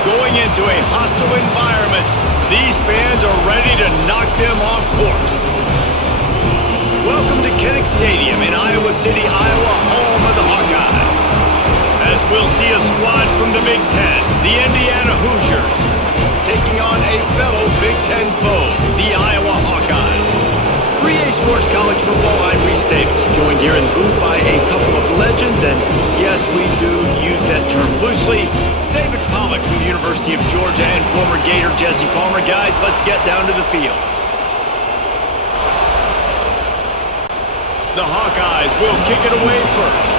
Going into a hostile environment, these fans are ready to knock them off course. Welcome to Kinnick Stadium in Iowa City, Iowa, home of the Hawkeyes. As we'll see a squad from the Big Ten, the Indiana Hoosiers, taking on a fellow Big Ten foe, the Iowa Hawkeyes. 3A Sports College Football, I'm Reese Davis, joined here in the booth by a couple of legends, and yes, we do use that term loosely. David Pollack from the University of Georgia and former Gator Jesse Palmer. Guys, let's get down to the field. The Hawkeyes will kick it away first.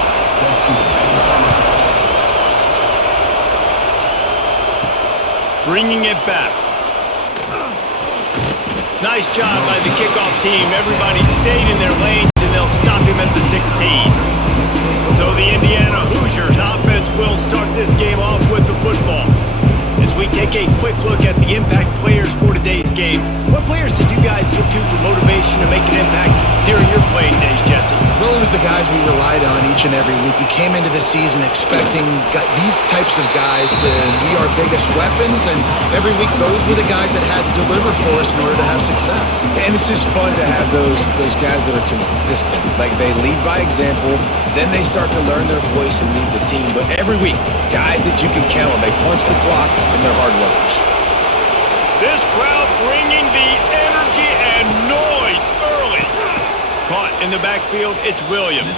Bringing it back. Nice job by the kickoff team. Everybody stayed in their lanes, and they'll stop him at the 16. So the Indiana Hoosiers offense will start this game off with the football. As we take a quick look at the impact players for today's game, what players did you guys look to for motivation to make an impact during your playing days, Jesse? Well, it was the guys we relied on each and every week. We came into the season expecting these types of guys to be our biggest weapons, and every week those were the guys that had to deliver for us in order to have success. And it's just fun to have those guys that are consistent. Like, they lead by example, then they start to learn their voice and lead the team. But every week, guys that you can count on, they punch the clock and they're hard workers. This crowd bringing the energy and noise early. Caught in the backfield, it's Williams.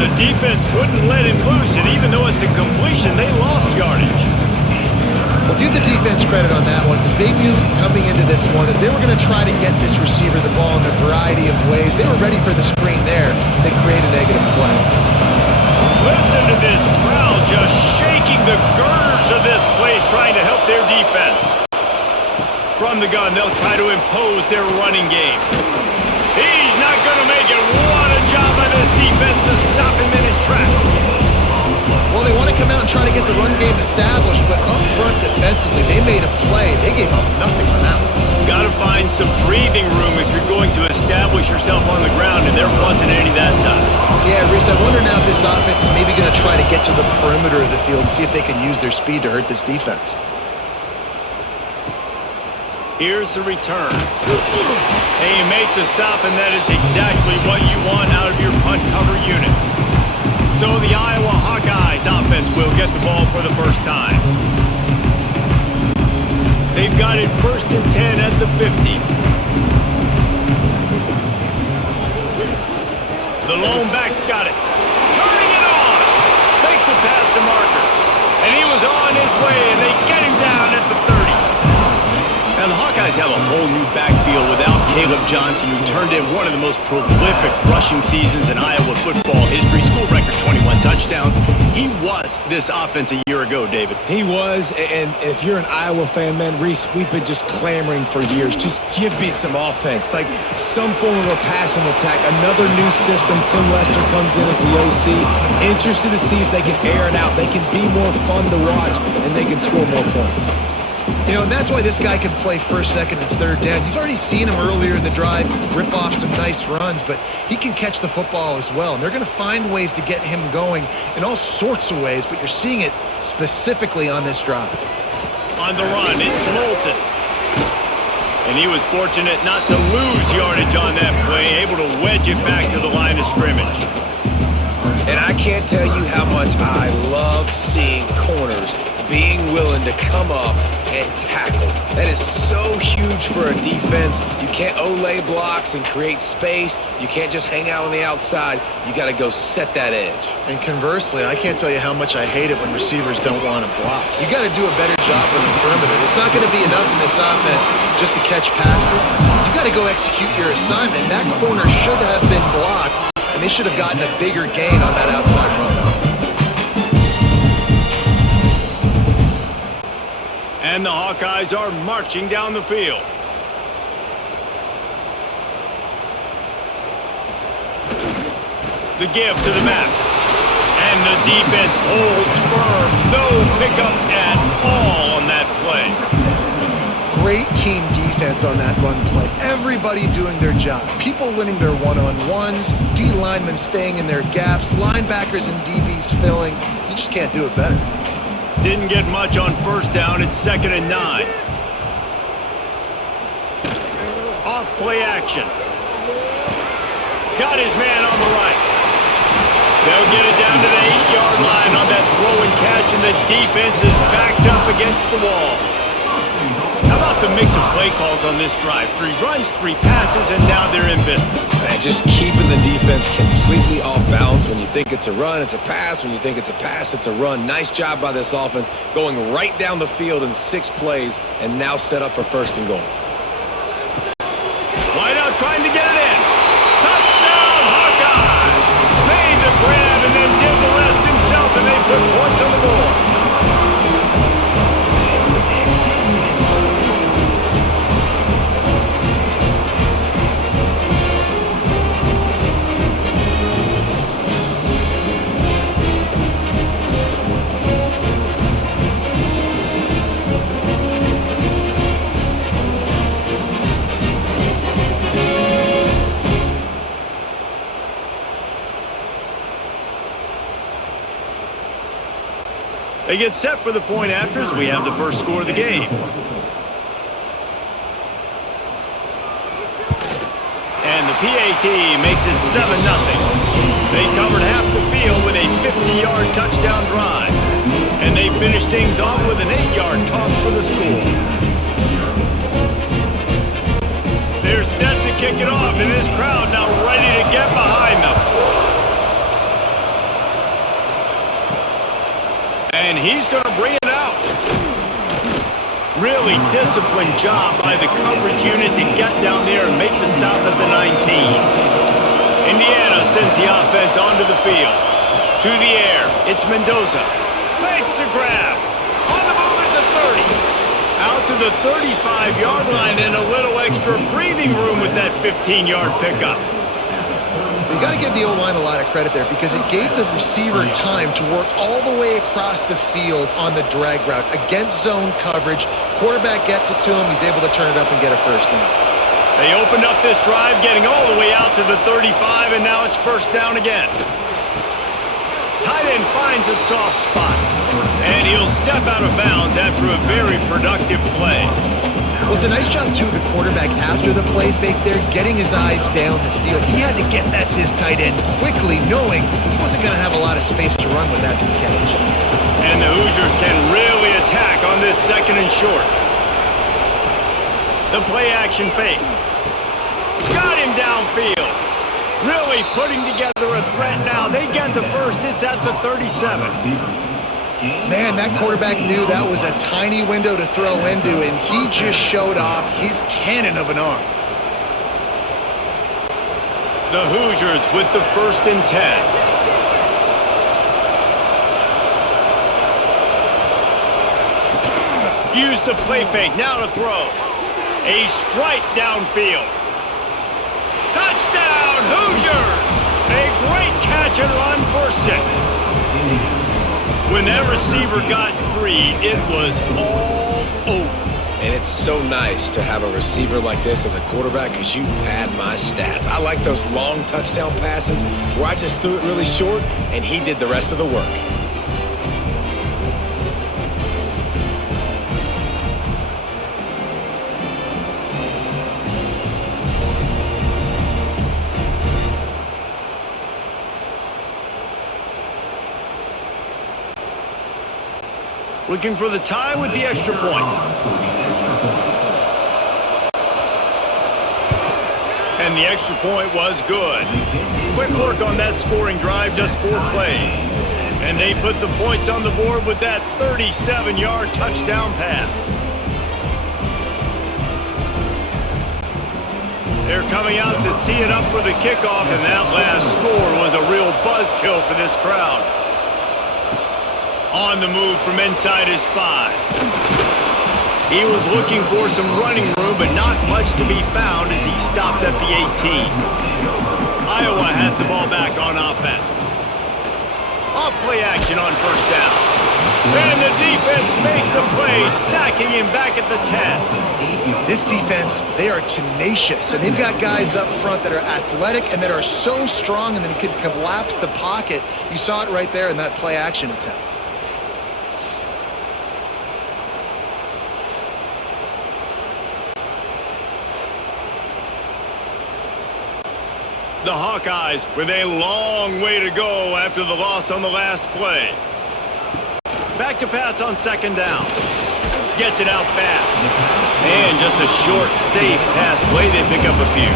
The defense wouldn't let him loose, and even though it's a completion, they lost yardage. Well, give the defense credit on that one, because they knew coming into this one that they were going to try to get this receiver the ball in a variety of ways. They were ready for the screen there, and they create a negative play. Listen to this crowd just shaking the girders of this place, trying to help their defense. From the gun, they'll try to impose their running game. He's not going to make it. What a job by this defense to stop him in his tracks. Well, they want to come out and try to get the run game established, but up front defensively, they made a play. They gave up nothing on that one. Got to find some breathing room if you're going to establish yourself on the ground, and there wasn't any that time. Yeah, Reese, I wonder now if this offense is maybe going to try to get to the perimeter of the field and see if they can use their speed to hurt this defense. Here's the return. And you make the stop, and that is exactly what you want out of your punt cover unit. So the Iowa Hawkeyes offense will get the ball for the first time. They've got it 1st and 10 at the 50. The lone back's got it. Turning it on. Makes it past the marker. And he was on his way, and they get him down at the 30. Now, the Hawkeyes have a whole new backfield without Caleb Johnson, who turned in one of the most prolific rushing seasons in Iowa football history. School record 21 touchdowns. He was this offense a year ago, David. He was, and if you're an Iowa fan, man, Reese, we've been just clamoring for years. Just give me some offense, like some form of a passing attack. Another new system. Tim Lester comes in as the OC. Interested to see if they can air it out. They can be more fun to watch, and they can score more points. You know, and that's why this guy can play 1st, 2nd, and 3rd down. You've already seen him earlier in the drive rip off some nice runs, but he can catch the football as well. And they're going to find ways to get him going in all sorts of ways, but you're seeing it specifically on this drive. On the run, it's Moulton. And he was fortunate not to lose yardage on that play, able to wedge it back to the line of scrimmage. And I can't tell you how much I love seeing corners being willing to come up and tackle. That is so huge for a defense. You can't olay blocks and create space. You can't just hang out on the outside. You got to go set that edge. And conversely, I can't tell you how much I hate it when receivers don't want to block. You got to do a better job on the perimeter. It's not going to be enough in this offense just to catch passes. You've got to go execute your assignment. That corner should have been blocked, and they should have gotten a bigger gain on that outside run. And the Hawkeyes are marching down the field. The give to the back. And the defense holds firm. No pickup at all on that play. Great team defense on that run play. Everybody doing their job. People winning their one-on-ones, D linemen staying in their gaps, linebackers and DBs filling. You just can't do it better. Didn't get much on first down. It's 2nd and 9. Off play action. Got his man on the right. They'll get it down to the 8-yard line on that throw and catch, and the defense is backed up against the wall. How about the mix of play calls on this drive? 3 runs, 3 passes, and now they're in business. Man, just keeping the defense completely off balance. When you think it's a run, it's a pass. When you think it's a pass, it's a run. Nice job by this offense, going right down the field in 6 plays, and now set up for 1st and goal. Wide out trying to get it in. Touchdown, Hawkeyes! Made the grab and then did the rest himself, and they put points on the board. They get set for the point after as we have the first score of the game. And the PAT makes it 7-0. They covered half the field with a 50-yard touchdown drive. And they finish things off with an 8-yard toss for the score. They're set to kick it off, and this crowd now ready to get behind them. And he's going to bring it out. Really disciplined job by the coverage unit to get down there and make the stop at the 19. Indiana sends the offense onto the field. To the air, it's Mendoza. Makes the grab. On the move at the 30. Out to the 35-yard line and a little extra breathing room with that 15-yard pickup. You got to give the O-line a lot of credit there because it gave the receiver time to work all the way across the field on the drag route against zone coverage. Quarterback gets it to him. He's able to turn it up and get a 1st down. They opened up this drive, getting all the way out to the 35, and now it's 1st down again. Tight end finds a soft spot, and he'll step out of bounds after a very productive play. Well, it's a nice job, too, the quarterback after the play fake there, getting his eyes down the field. He had to get that to his tight end quickly, knowing he wasn't going to have a lot of space to run with after the catch. And the Hoosiers can really attack on this 2nd and short. The play action fake. Got him downfield. Really putting together a threat now. They get the 1st. It's at the 37. Man, that quarterback knew that was a tiny window to throw into, and he just showed off his cannon of an arm. The Hoosiers with the 1st and 10. Use the play fake, now to throw. A strike downfield. Touchdown, Hoosiers! A great catch and run for 6. When that receiver got free, it was all over. And it's so nice to have a receiver like this as a quarterback because you pad my stats. I like those long touchdown passes where I just threw it really short and he did the rest of the work. Looking for the tie with the extra point. And the extra point was good. Quick work on that scoring drive, just 4 plays. And they put the points on the board with that 37-yard touchdown pass. They're coming out to tee it up for the kickoff, and that last score was a real buzzkill for this crowd. On the move from inside his 5. He was looking for some running room, but not much to be found as he stopped at the 18. Iowa has the ball back on offense. Off play action on 1st down. And the defense makes a play, sacking him back at the 10. This defense, they are tenacious, and they've got guys up front that are athletic and that are so strong and then can collapse the pocket. You saw it right there in that play action attempt. The Hawkeyes with a long way to go after the loss on the last play. Back to pass on second down. Gets it out fast. And just a short, safe pass play. They pick up a few.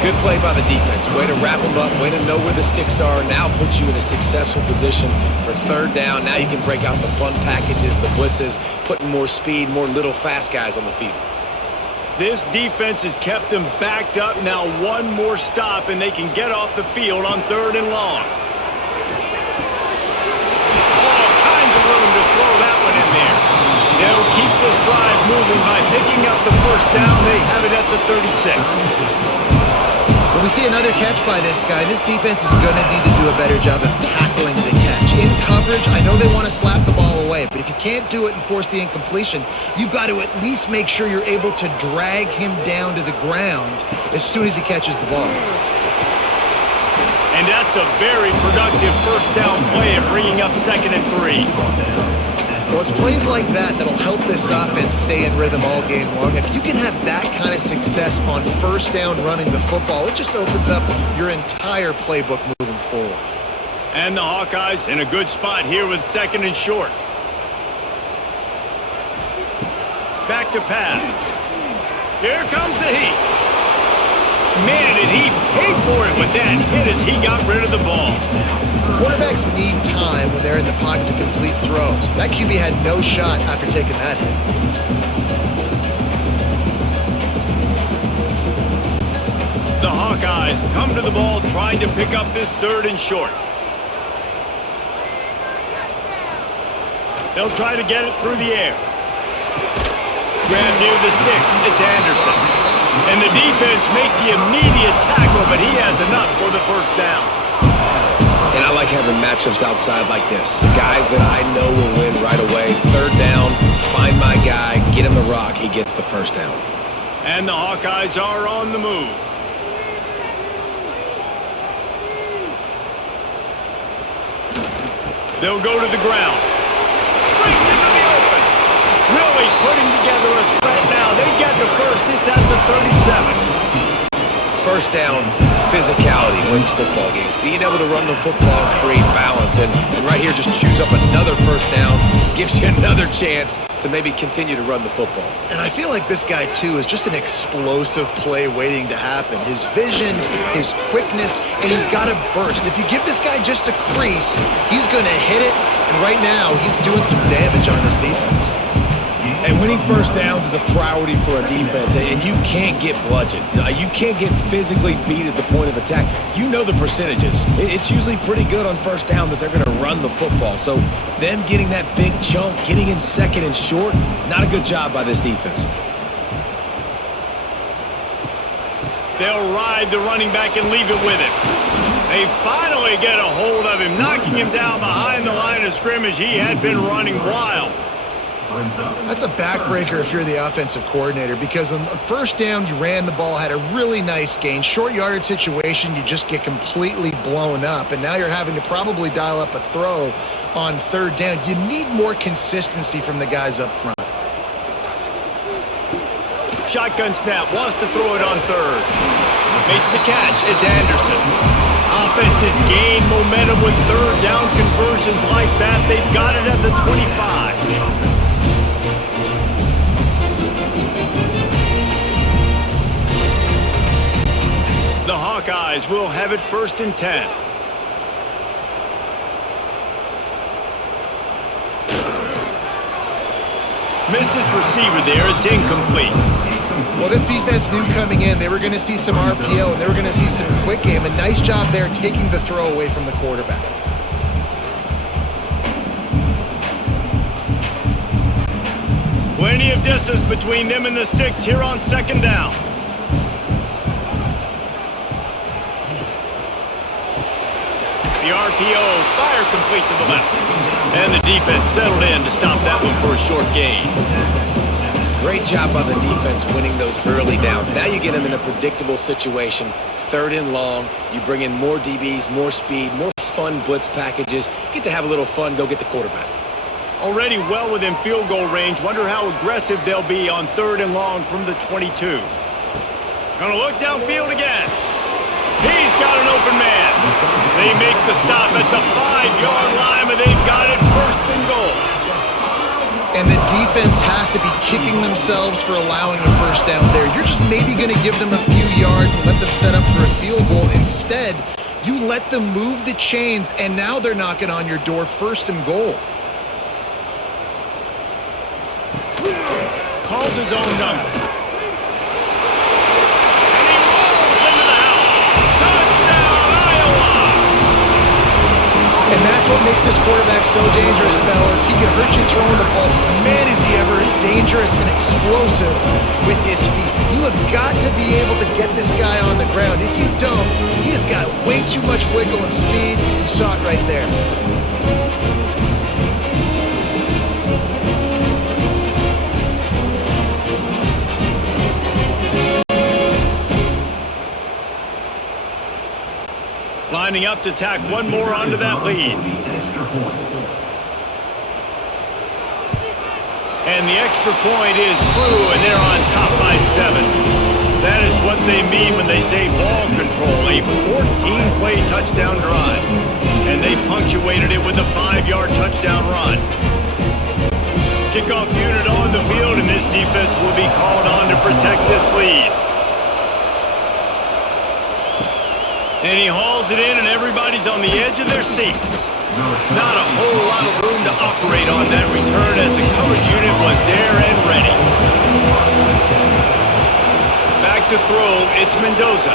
Good play by the defense. Way to wrap them up. Way to know where the sticks are. Now puts you in a successful position for third down. Now you can break out the fun packages, the blitzes, putting more speed, more little fast guys on the field. This defense has kept them backed up. Now one more stop, and they can get off the field on third and long. All kinds of room to throw that one in there. They'll keep this drive moving by picking up the first down. They have it at the 36. When we see another catch by this guy, this defense is going to need to do a better job of tackling the catch. In coverage, I know they want to slap the ball away, but if you can't do it and force the incompletion, you've got to at least make sure you're able to drag him down to the ground as soon as he catches the ball. And that's a very productive first down play of bringing up 2nd and 3. Well, it's plays like that that'll help this offense stay in rhythm all game long. If you can have that kind of success on first down running the football, it just opens up your entire playbook moving forward. And the Hawkeyes in a good spot here with 2nd and short. Back to pass. Here comes the heat. Man, did he pay for it with that hit as he got rid of the ball. Quarterbacks need time when they're in the pocket to complete throws. That QB had no shot after taking that hit. The Hawkeyes come to the ball trying to pick up this 3rd and short. They'll try to get it through the air. Grab near the sticks. It's Anderson. And the defense makes the immediate tackle, but he has enough for the first down. And I like having matchups outside like this. Guys that I know will win right away. Third down, find my guy, get him the rock, he gets the first down. And the Hawkeyes are on the move. They'll go to the ground. Breaks into the open. Really putting together a threat now. They get the first. It's at the 37. First down, physicality wins football games. Being able to run the football, create balance, and right here just choose up another first down, gives you another chance to maybe continue to run the football. And I feel like this guy, too, is just an explosive play waiting to happen. His vision, his quickness, and he's got a burst. If you give this guy just a crease, he's going to hit it, and right now he's doing some damage on this defense. And winning first downs is a priority for a defense, and you can't get bludgeoned. You can't get physically beat at the point of attack. You know the percentages. It's usually pretty good on first down that they're going to run the football. So them getting that big chunk, getting in 2nd and short, not a good job by this defense. They'll ride the running back and leave it with him. They finally get a hold of him, knocking him down behind the line of scrimmage. He had been running wild. That's a backbreaker if you're the offensive coordinator, because on first down, you ran the ball, had a really nice gain. Short yardage situation, you just get completely blown up, and now you're having to probably dial up a throw on third down. You need more consistency from the guys up front. Shotgun snap, wants to throw it on third. Makes the catch, it's Anderson. Offense has gained momentum with third down conversions like that. They've got it at the 25. The Hawkeyes will have it 1st and 10. Missed his receiver there. It's incomplete. Well, this defense knew coming in they were going to see some RPO and they were going to see some quick game. A nice job there taking the throw away from the quarterback. Plenty of distance between them and the sticks here on 2nd down. The RPO, fire complete to the left. And the defense settled in to stop that one for a short gain. Great job by the defense winning those early downs. Now you get them in a predictable situation. 3rd and long, you bring in more DBs, more speed, more fun blitz packages. Get to have a little fun, go get the quarterback. Already well within field goal range. Wonder how aggressive they'll be on 3rd and long from the 22. Gonna look downfield again. He's got an open man. They make the stop at the 5-yard line, and they've got it first and goal. And the defense has to be kicking themselves for allowing a first down there. You're just maybe going to give them a few yards and let them set up for a field goal. Instead, you let them move the chains, and now they're knocking on your door first and goal. Calls his own number. And he rolls into the house. Touchdown, Iowa! And that's what makes this quarterback so dangerous, fellas. He can hurt you throwing the ball. Man, is he ever dangerous and explosive with his feet. You have got to be able to get this guy on the ground. If you don't, he has got way too much wiggle and speed. You saw it right there. Lining up to tack one more onto that lead. And the extra point is true, and they're on top by 7. That is what they mean when they say ball control, a 14-play touchdown drive. And they punctuated it with a 5-yard touchdown run. Kickoff unit on the field, and this defense will be called on to protect this lead. And he hauls it in, and everybody's on the edge of their seats. Not a whole lot of room to operate on that return as the coverage unit was there and ready. Back to throw, it's Mendoza.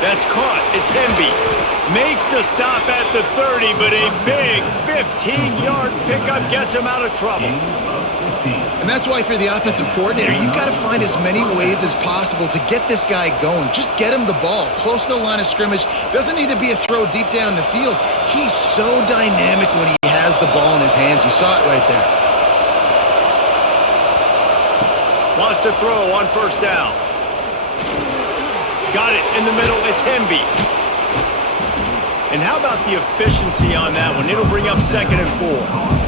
That's caught, it's Hemby. Makes the stop at the 30, but a big 15-yard pickup gets him out of trouble. And that's why if you're the offensive coordinator, you've got to find as many ways as possible to get this guy going. Just get him the ball close to the line of scrimmage. Doesn't need to be a throw deep down the field. He's so dynamic when he has the ball in his hands. You saw it right there. Wants to throw on first down. Got it in the middle. It's Hemby. And how about the efficiency on that one? It'll bring up 2nd and 4.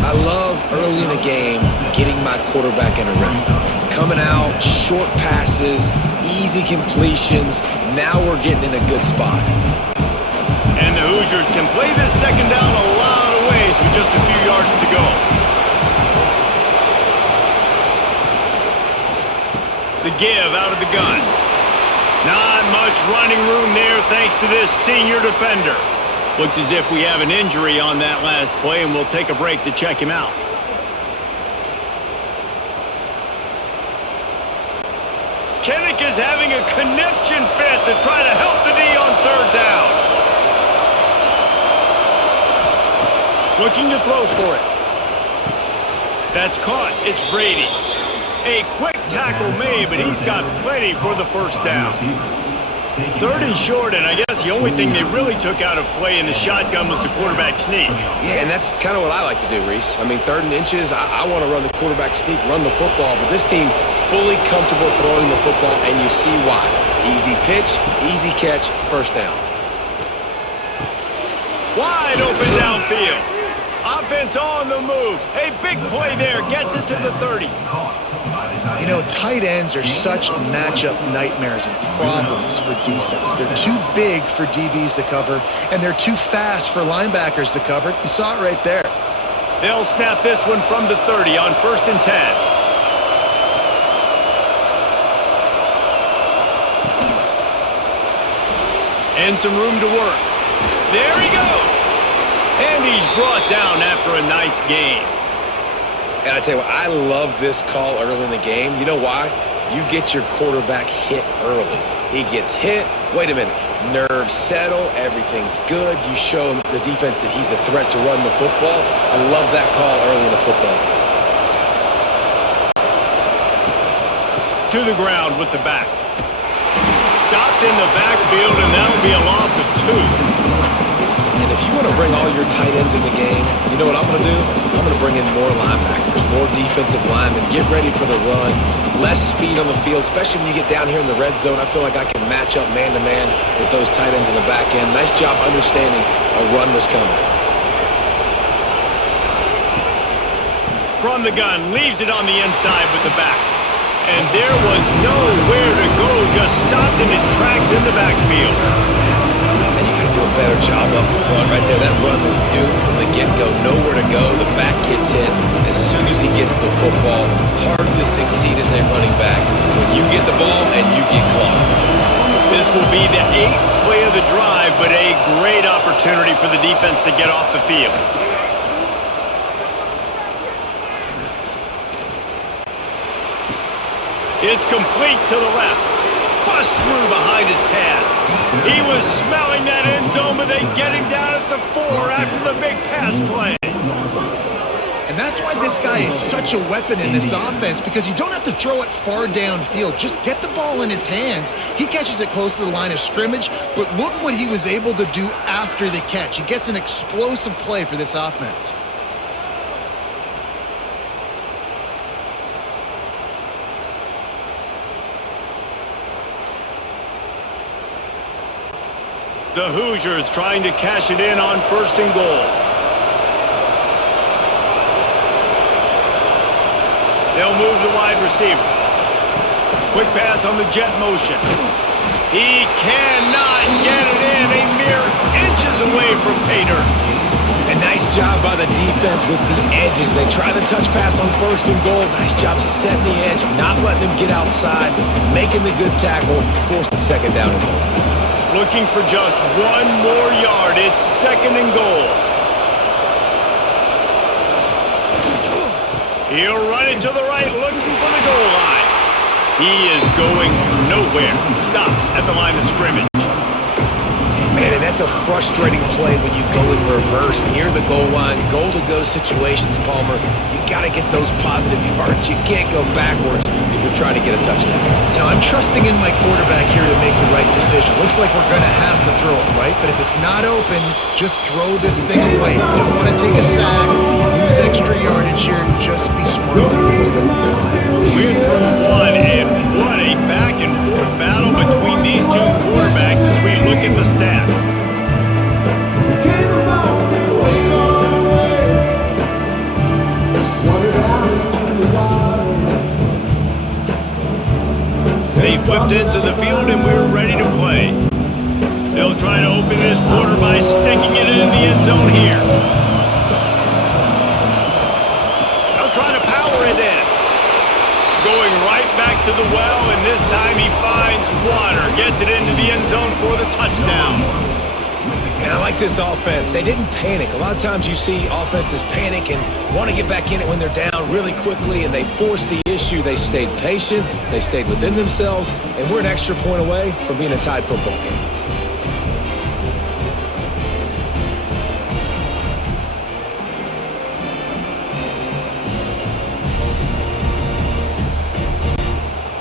I love early in a game getting my quarterback in a rhythm. Coming out, short passes, easy completions. Now we're getting in a good spot. And the Hoosiers can play this second down a lot of ways with just a few yards to go. The give out of the gun. Not much running room there thanks to this senior defender. Looks as if we have an injury on that last play, and we'll take a break to check him out. Kinnick is having a connection fit to try to help the D on 3rd down. Looking to throw for it. That's caught. It's Brady. A quick tackle made, but he's got plenty for the first down. 3rd and short, and I guess the only thing they really took out of play in the shotgun was the quarterback sneak. Yeah, and that's kind of what I like to do, Reese. I mean, 3rd and inches, I want to run the quarterback sneak, run the football, but this team fully comfortable throwing the football, and you see why. Easy pitch, easy catch, first down. Wide open downfield. Offense on the move. A big play there, gets it to the 30. You know, tight ends are such matchup nightmares and problems for defense. They're too big for DBs to cover, and they're too fast for linebackers to cover. You saw it right there. They'll snap this one from the 30 on 1st and 10. And some room to work. There he goes. And he's brought down after a nice gain. And I tell you what, I love this call early in the game. You know why? You get your quarterback hit early. He gets hit. Wait a minute. Nerves settle. Everything's good. You show him, the defense, that he's a threat to run the football. I love that call early in the football game. To the ground with the back. Stopped in the backfield, and that'll be a loss of 2. And if you want to bring all your tight ends in the game, you know what I'm going to do? I'm going to bring in more linebackers, more defensive linemen, get ready for the run, less speed on the field, especially when you get down here in the red zone. I feel like I can match up man-to-man with those tight ends in the back end. Nice job understanding a run was coming. From the gun, leaves it on the inside with the back. And there was nowhere to go, just stopped in his tracks in the backfield. And you got to do a better job up front right there. That run was doomed from the get-go. Nowhere to go. The back gets hit. As soon as he gets the football, hard to succeed as a running back when you get the ball and you get clocked. This will be the 8th play of the drive, but a great opportunity for the defense to get off the field. It's complete to the left. Bust through behind his pad. He was smelling that end zone, but they get him down at the 4 after the big pass play. And that's why this guy is such a weapon in this offense, because you don't have to throw it far downfield. Just get the ball in his hands. He catches it close to the line of scrimmage, but look what he was able to do after the catch. He gets an explosive play for this offense. The Hoosiers trying to cash it in on 1st and goal. They'll move the wide receiver. Quick pass on the jet motion. He cannot get it in. A mere inches away from pay dirt. A nice job by the defense with the edges. They try the touch pass on 1st and goal. Nice job setting the edge, not letting them get outside, making the good tackle, forcing 2nd down and goal. Looking for just 1 more yard. It's 2nd and goal. He'll run it to the right, looking for the goal line. He is going nowhere. Stop at the line of scrimmage. Man, and that's a frustrating play when you go in reverse near the goal line, goal-to-go situations, Palmer. You got to get those positive yards. You can't go backwards if you're trying to get a touchdown. You know, I'm trusting in my quarterback here to make the right decision. Looks like we're going to have to throw it, right? But if it's not open, just throw this thing away. You don't want to take a sack, lose extra yardage here. Just be smart. We're through 1, and what a back-and-forth battle between these two quarterbacks as we look at the stats. They flipped into the field, and we're ready to play. They'll try to open this quarter by sticking it in the end zone here. They'll try to power it in. Going right back to the well, and this time he finds water. Gets it into the end zone for the touchdown. And I like this offense. They didn't panic. A lot of times you see offenses panic and want to get back in it when they're down really quickly, and they force the issue. They stayed patient. They stayed within themselves, and we're an extra point away from being a tied football game.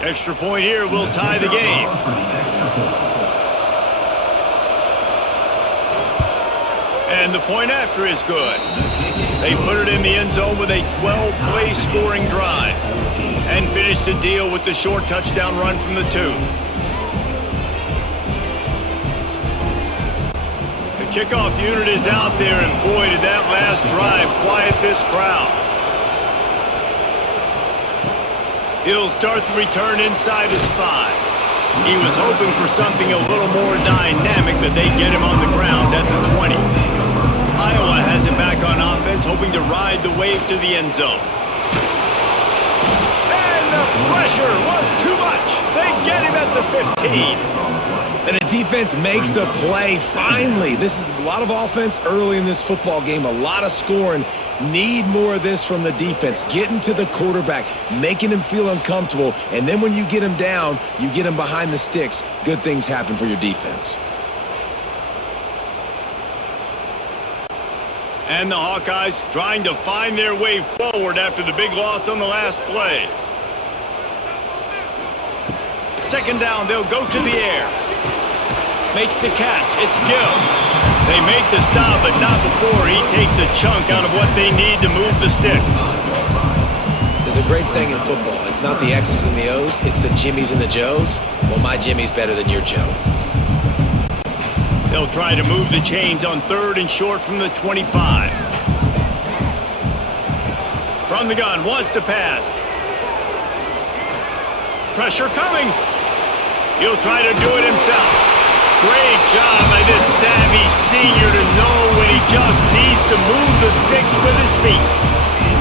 Extra point here will tie the game. And the point after is good. They put it in the end zone with a 12-play scoring drive and finished the deal with the short touchdown run from the 2. The kickoff unit is out there, and boy, did that last drive quiet this crowd. He'll start the return inside his 5. He was hoping for something a little more dynamic, but they get him on the ground at the 20. Iowa has it back on offense, hoping to ride the wave to the end zone. And the pressure was too much. They get him at the 15. And the defense makes a play, finally. This is a lot of offense early in this football game, a lot of scoring. Need more of this from the defense. Getting to the quarterback, making him feel uncomfortable, and then when you get him down, you get him behind the sticks. Good things happen for your defense. And the Hawkeyes trying to find their way forward after the big loss on the last play. 2nd down, they'll go to the air. Makes the catch. It's Gill. They make the stop, but not before he takes a chunk out of what they need to move the sticks. There's a great saying in football. It's not the X's and the O's, it's the Jimmies and the Joes. Well, my Jimmy's better than your Joe. They'll try to move the chains on 3rd and short from the 25. From the gun, wants to pass. Pressure coming. He'll try to do it himself. Great job by this savvy senior to know when he just needs to move the sticks with his feet.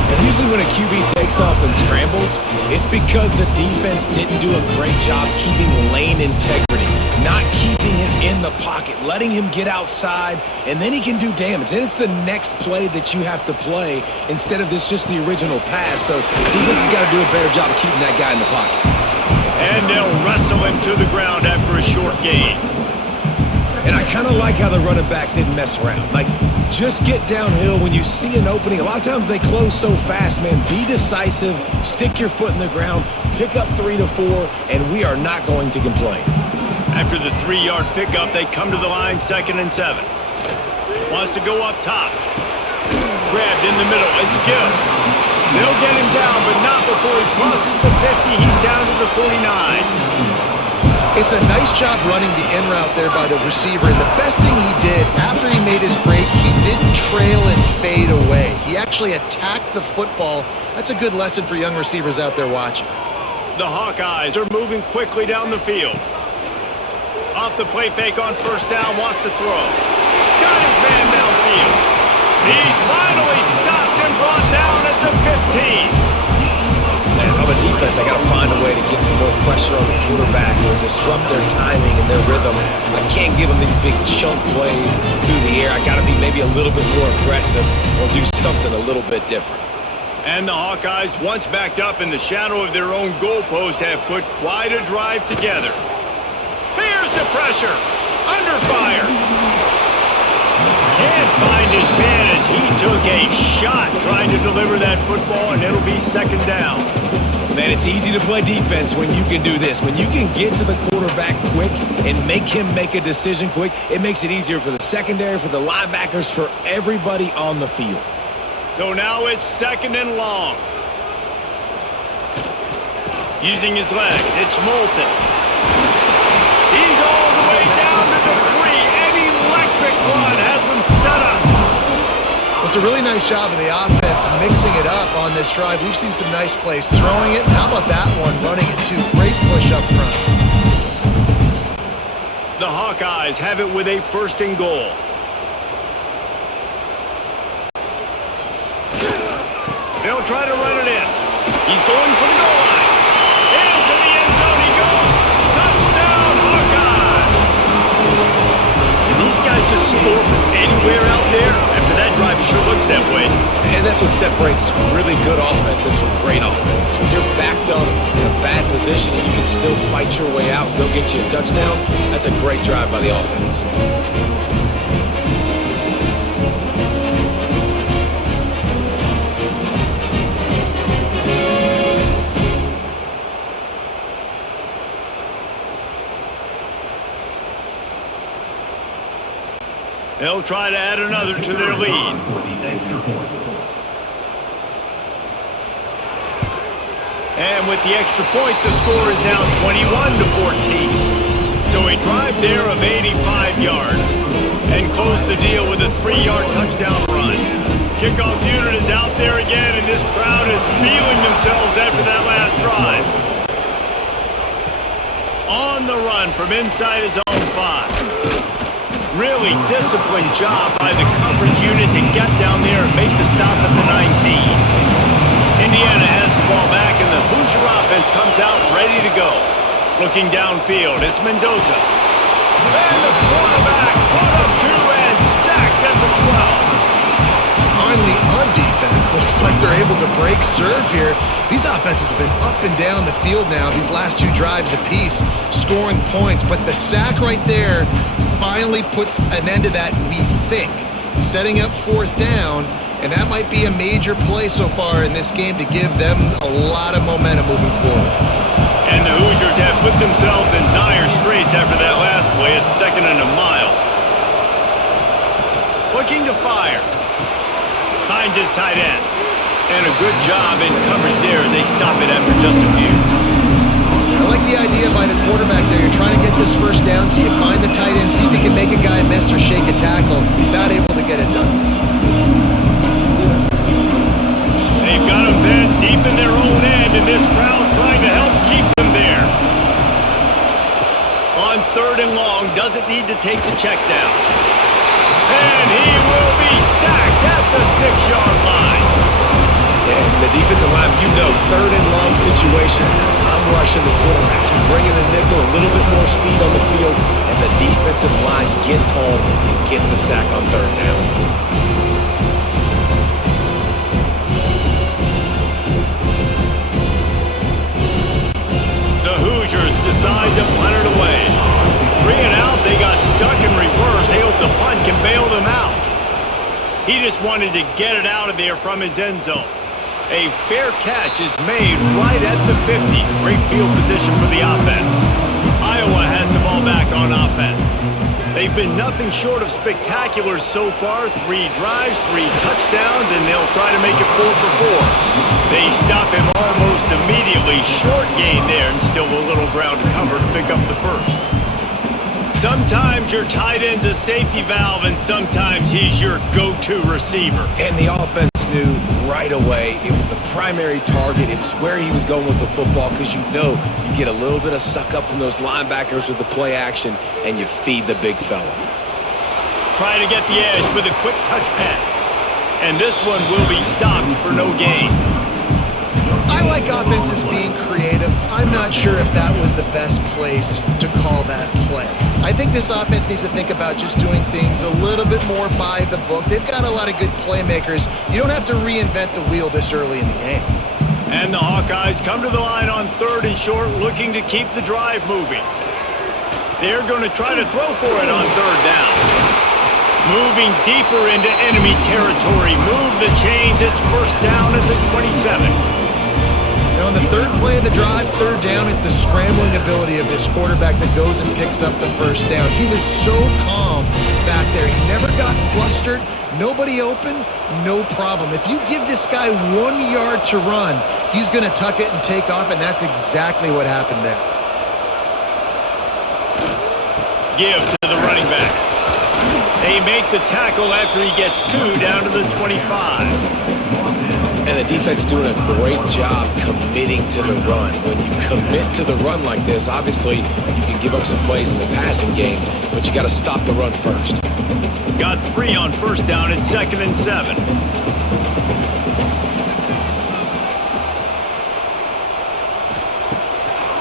And usually when a QB takes off and scrambles, it's because the defense didn't do a great job keeping lane integrity, not keeping him in the pocket, letting him get outside, and then he can do damage. Then it's the next play that you have to play instead of this just the original pass. So defense has got to do a better job of keeping that guy in the pocket. And they'll wrestle him to the ground after a short gain. And I kind of like how the running back didn't mess around. Like, just get downhill when you see an opening. A lot of times they close so fast, man. Be decisive, stick your foot in the ground, pick up 3 to 4, and we are not going to complain. After the 3-yard pickup, they come to the line, 2nd and 7. Wants to go up top. Grabbed in the middle. It's Gill. They'll get him down, but not before he crosses the 50. He's down to the 49. It's a nice job running the in route there by the receiver. And the best thing he did after he made his break, he didn't trail and fade away. He actually attacked the football. That's a good lesson for young receivers out there watching. The Hawkeyes are moving quickly down the field. Off the play fake on 1st down, wants to throw. Got his man downfield. He's finally stopped and brought down at the 15. Man, if I'm a defense, I got to find a way to get some more pressure on the quarterback or disrupt their timing and their rhythm. I can't give them these big chunk plays through the air. I got to be maybe a little bit more aggressive or do something a little bit different. And the Hawkeyes, once backed up in the shadow of their own goalpost, have put quite a drive together. Here's the pressure. Under fire. Can't find his man as he took a shot trying to deliver that football, and it'll be 2nd down. Man, it's easy to play defense when you can do this. When you can get to the quarterback quick and make him make a decision quick, it makes it easier for the secondary, for the linebackers, for everybody on the field. So now it's 2nd and long. Using his legs, it's Moulton. He's all the way down to the 3. An electric run has him set up. It's a really nice job of the offense mixing it up on this drive. We've seen some nice plays throwing it. How about that one, running it too? Great push up front. The Hawkeyes have it with a 1st and goal. They'll try to run it in. He's going for the goal line. Into the end zone he goes. Touchdown, Hawkeyes! And these guys just score from anywhere out there. After that drive, it sure looks that way. And that's what separates really good offenses from great offenses. When you're backed up in a bad position and you can still fight your way out and go get you a touchdown, that's a great drive by the offense. They'll try to add another to their lead. And with the extra point, the score is now 21-14. So a drive there of 85 yards. And close the deal with a 3-yard touchdown run. Kickoff unit is out there again, and this crowd is feeling themselves after that last drive. On the run from inside his own 5. Really disciplined job by the coverage unit to get down there and make the stop at the 19. Indiana has the ball back, and the Hoosier offense comes out ready to go. Looking downfield, it's Mendoza. And the quarterback caught up to and sacked at the 12. Finally, on defense, looks like they're able to break serve here. These offenses have been up and down the field now, these last 2 drives apiece, scoring points. But the sack right there finally puts an end to that, we think. Setting up 4th down, and that might be a major play so far in this game to give them a lot of momentum moving forward. And the Hoosiers have put themselves in dire straits after that last play at 2nd and a mile. Looking to fire. Finds his tight end. And a good job in coverage there as they stop it after just a few. I like the idea by the quarterback there. You're trying to get this 1st down, so you find the tight end, see if you can make a guy miss or shake a tackle. Not able to get it done. They've got them then deep in their own end, and this crowd trying to help keep them there. 3rd and long, doesn't need to take the check down. And he will be sacked at the 6-yard line. And the defensive line, 3rd and long situations, I'm rushing the quarterback. I'm bringing the nickel, a little bit more speed on the field, and the defensive line gets home and gets the sack on 3rd down. The Hoosiers decide to punt it away. 3 and out, they got stuck in reverse. They hope the punt can bail them out. He just wanted to get it out of there from his end zone. A fair catch is made right at the 50. Great field position for the offense. Iowa has the ball back on offense. They've been nothing short of spectacular so far. 3 drives, 3 touchdowns, and they'll try to make it 4 for 4. They stop him almost immediately. Short gain there, and still a little ground to cover to pick up the first. Sometimes your tight end's a safety valve, and sometimes he's your go-to receiver. And the offense knew right away it was the primary target. It was where he was going with the football, because you get a little bit of suck up from those linebackers with the play action, and you feed the big fella. Trying to get the edge with a quick touch pass. And this one will be stopped for no gain. I like offenses being creative. I'm not sure if that was the best place to call that play. I think this offense needs to think about just doing things a little bit more by the book. They've got a lot of good playmakers. You don't have to reinvent the wheel this early in the game. And the Hawkeyes come to the line on 3rd and short, looking to keep the drive moving. They're going to try to throw for it on 3rd down. Moving deeper into enemy territory. Move the chains. It's 1st down at the 27. Now on the 3rd play of the drive, 3rd down, it's the scrambling ability of this quarterback that goes and picks up the 1st down. He was so calm back there. He never got flustered. Nobody open, no problem. If you give this guy 1 yard to run, he's going to tuck it and take off, and that's exactly what happened there. Give to the running back. They make the tackle after he gets 2 down to the 25. And the defense doing a great job committing to the run. When you commit to the run like this, obviously you can give up some plays in the passing game, but you got to stop the run first. Got 3 on 1st down at 2nd and 7.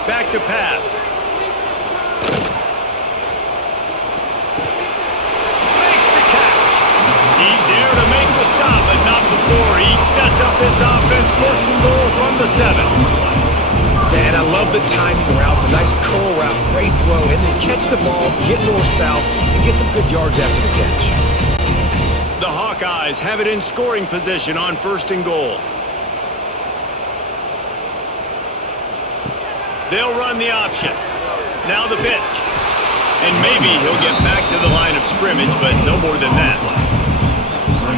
Back to pass. Makes the catch. He's there to make the stop, but not before. He sets up this offense 1st and goal from the 7. And I love the timing routes, a nice curl route, great throw, and then catch the ball, get north-south, and get some good yards after the catch. The Hawkeyes have it in scoring position on 1st and goal. They'll run the option. Now the pitch. And maybe he'll get back to the line of scrimmage, but no more than that.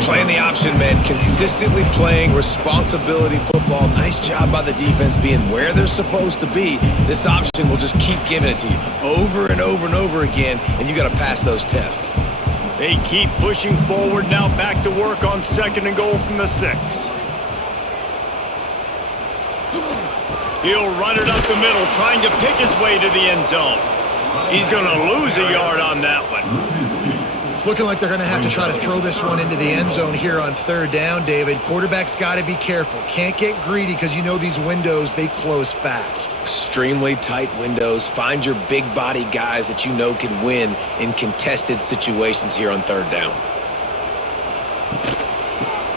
Playing the option, man. Consistently playing responsibility football. Nice job by the defense being where they're supposed to be. This option will just keep giving it to you over and over and over again, and you got to pass those tests. They keep pushing forward. Now back to work on 2nd and goal from the 6. He'll run it up the middle, trying to pick his way to the end zone. He's going to lose a yard on that one. It's looking like they're going to have to try to throw this one into the end zone here on 3rd down, David. Quarterback's got to be careful. Can't get greedy because you know these windows, they close fast. Extremely tight windows. Find your big body guys that you know can win in contested situations here on 3rd down.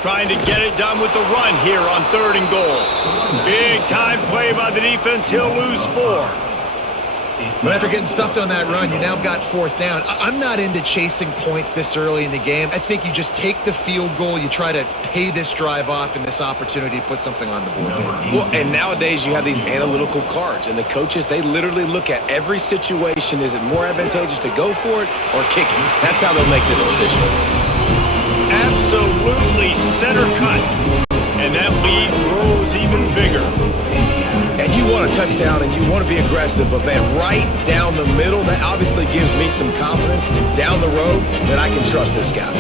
Trying to get it done with the run here on 3rd and goal. Big time play by the defense. He'll lose 4. But after getting stuffed on that run, you now have got 4th down. I'm not into chasing points this early in the game. I think you just take the field goal, you try to pay this drive off and this opportunity to put something on the board. Well, and nowadays you have these analytical cards, and the coaches, they literally look at every situation. Is it more advantageous to go for it or kick it? That's how they'll make this decision. Absolutely center cut. And that lead grows even bigger. And you want a touchdown and you want to be aggressive, but man, right down the middle, that obviously gives me some confidence down the road that I can trust this guy.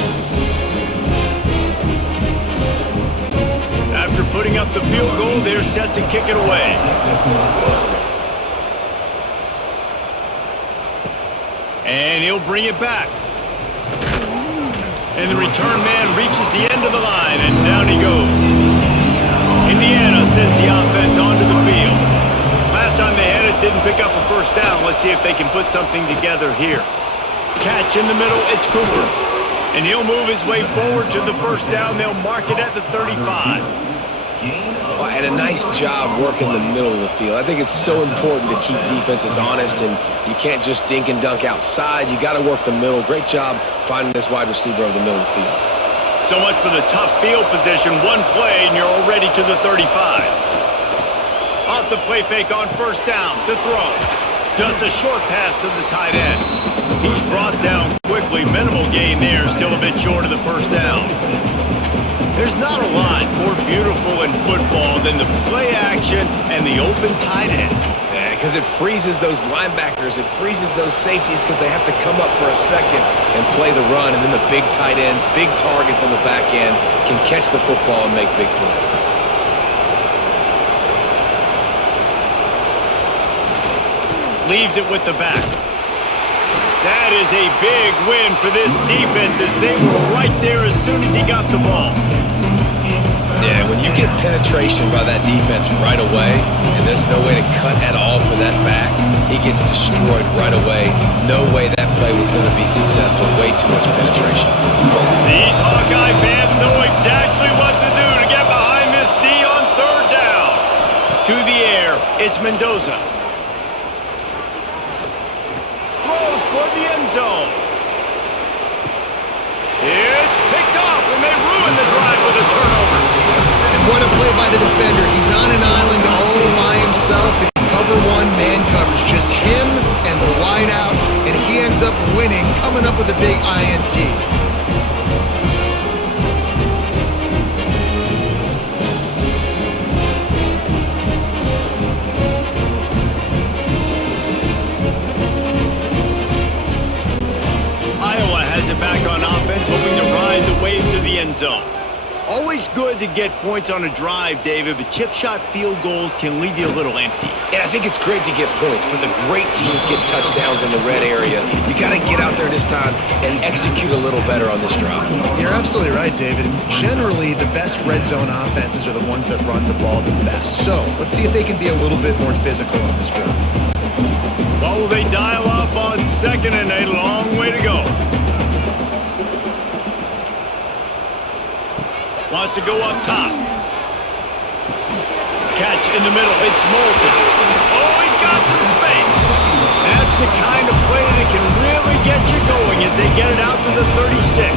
After putting up the field goal, they're set to kick it away. And he'll bring it back. And the return man reaches the end of the line, and down he goes. Indiana sends the offense onto the field. Last time they had it, didn't pick up a first down. Let's see if they can put something together here. Catch in the middle, it's Cooper. And he'll move his way forward to the first down. They'll mark it at the 35. Well, and a nice job working the middle of the field. I think it's so important to keep defenses honest, and you can't just dink and dunk outside. You got to work the middle. Great job finding this wide receiver over the middle of the field. So much for the tough field position. One play, and you're already to the 35. Off the play fake on first down. To throw. Just a short pass to the tight end. He's brought down quickly. Minimal gain there. Still a bit short of the first down. There's not a lot more beautiful in football than the play action and the open tight end. Yeah, because it freezes those linebackers. It freezes those safeties because they have to come up for a second and play the run. And then the big tight ends, big targets on the back end can catch the football and make big plays. Leaves it with the back. That is a big win for this defense as they were right there as soon as he got the ball. Yeah, when you get penetration by that defense right away, and there's no way to cut at all for that back, he gets destroyed right away. No way that play was going to be successful. Way too much penetration. These Hawkeye fans know exactly what to do to get behind this D on third down. To the air, it's Mendoza. Throws toward the end zone. It's picked off, and they ruin the drive with a turnover. What a play by the defender. He's on an island all by himself. In cover one, man coverage. Just him and the wide out, and he ends up winning, coming up with a big INT. Iowa has it back on offense, hoping to ride the wave to the end zone. Always good to get points on a drive, David, but chip shot field goals can leave you a little empty. And I think it's great to get points, but the great teams get touchdowns in the red area. You got to get out there this time and execute a little better on this drive. You're absolutely right, David. And generally, the best red zone offenses are the ones that run the ball the best. So let's see if they can be a little bit more physical on this drive. Well, will they dial up on second and a long way to go? Wants to go up top. Catch in the middle. It's Moulton. Oh, he's got some space. That's the kind of play that can really get you going as they get it out to the 36.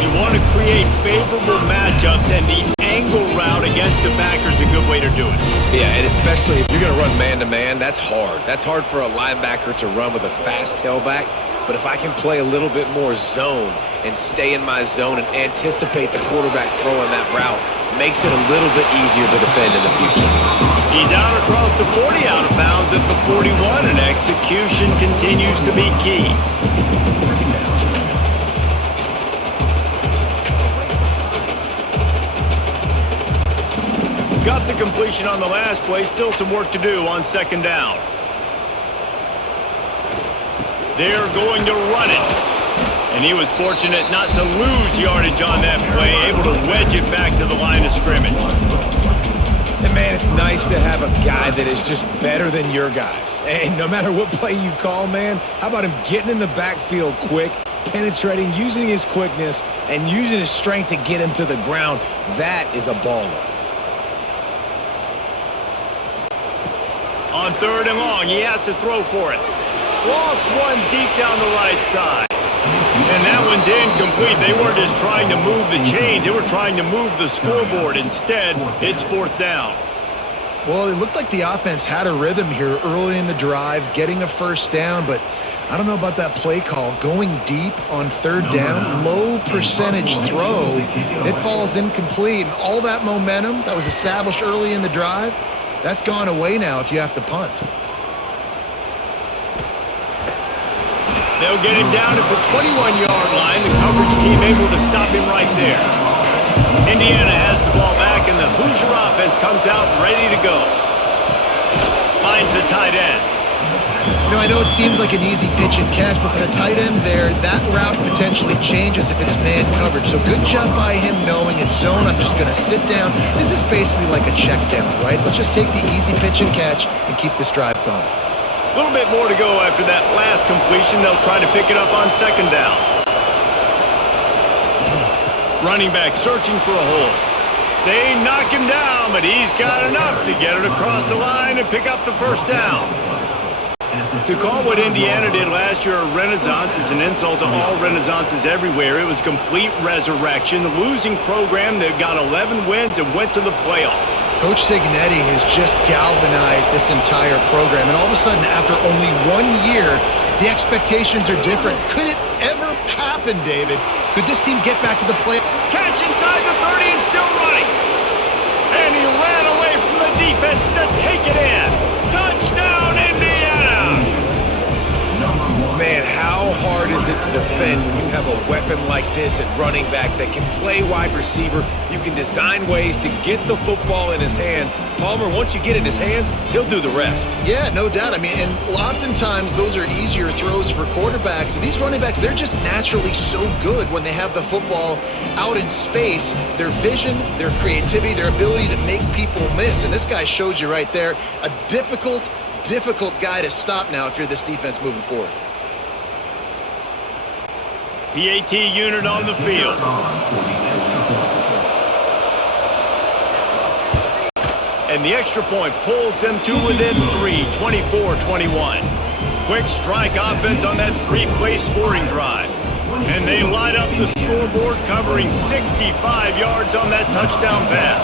You want to create favorable matchups, and the angle route against the backer is a good way to do it. Yeah, and especially if you're going to run man-to-man, that's hard. That's hard for a linebacker to run with a fast tailback. But if I can play a little bit more zone and stay in my zone and anticipate the quarterback throwing that route, makes it a little bit easier to defend in the future. He's out across the 40, out of bounds at the 41, and execution continues to be key. Got the completion on the last play, still some work to do on second down. They're going to run it. And he was fortunate not to lose yardage on that play, able to wedge it back to the line of scrimmage. And man, it's nice to have a guy that is just better than your guys. And no matter what play you call, man, how about him getting in the backfield quick, penetrating, using his quickness, and using his strength to get him to the ground? That is a baller. On third and long, he has to throw for it. Lost one deep down the right side. And that one's incomplete. They weren't just trying to move the chains. They were trying to move the scoreboard. Instead, it's fourth down. Well, it looked like the offense had a rhythm here early in the drive, getting a first down, but I don't know about that play call. Going deep on third down, low percentage throw, it falls incomplete. And all that momentum that was established early in the drive, that's gone away now if you have to punt. They'll get him down at the 21-yard line. The coverage team able to stop him right there. Indiana has the ball back, and the Hoosier offense comes out ready to go. Finds the tight end. I know it seems like an easy pitch and catch, but for the tight end there, that route potentially changes if it's man coverage. So good job by him knowing it's zone. I'm just going to sit down. This is basically like a check down, right? Let's just take the easy pitch and catch and keep this drive going. A little bit more to go after that last completion. They'll try to pick it up on second down. Running back searching for a hole. They knock him down, but he's got enough to get it across the line and pick up the first down. To call what Indiana did last year a renaissance is an insult to all renaissances everywhere. It was complete resurrection. The losing program that got 11 wins and went to the playoffs. Coach Cignetti has just galvanized this entire program, and all of a sudden, after only 1 year, the expectations are different. Could it ever happen, David? Could this team get back to the play? Catch inside the 30 and still running. And he ran away from the defense to take it in. Touchdown, Indiana! Man, how hard is it to defend when you have a weapon like this at running back that can play wide receiver? You can design ways to get the football in his hand. Palmer, once you get it in his hands, he'll do the rest. Yeah, no doubt. I mean, and oftentimes those are easier throws for quarterbacks. And these running backs, they're just naturally so good when they have the football out in space. Their vision, their creativity, their ability to make people miss. And this guy showed you right there, a difficult guy to stop now if you're this defense moving forward. PAT unit on the field. And the extra point pulls them to within 3, 24-21. Quick strike offense on that 3-play scoring drive. And they light up the scoreboard, covering 65 yards on that touchdown pass.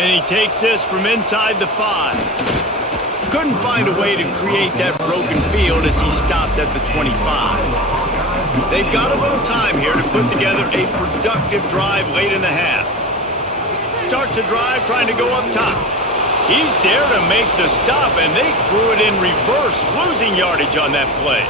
And he takes this from inside the 5. Couldn't find a way to create that broken field as he stopped at the 25. They've got a little time here to put together a productive drive late in the half. Starts a drive trying to go up top. He's there to make the stop, and they threw it in reverse, losing yardage on that play.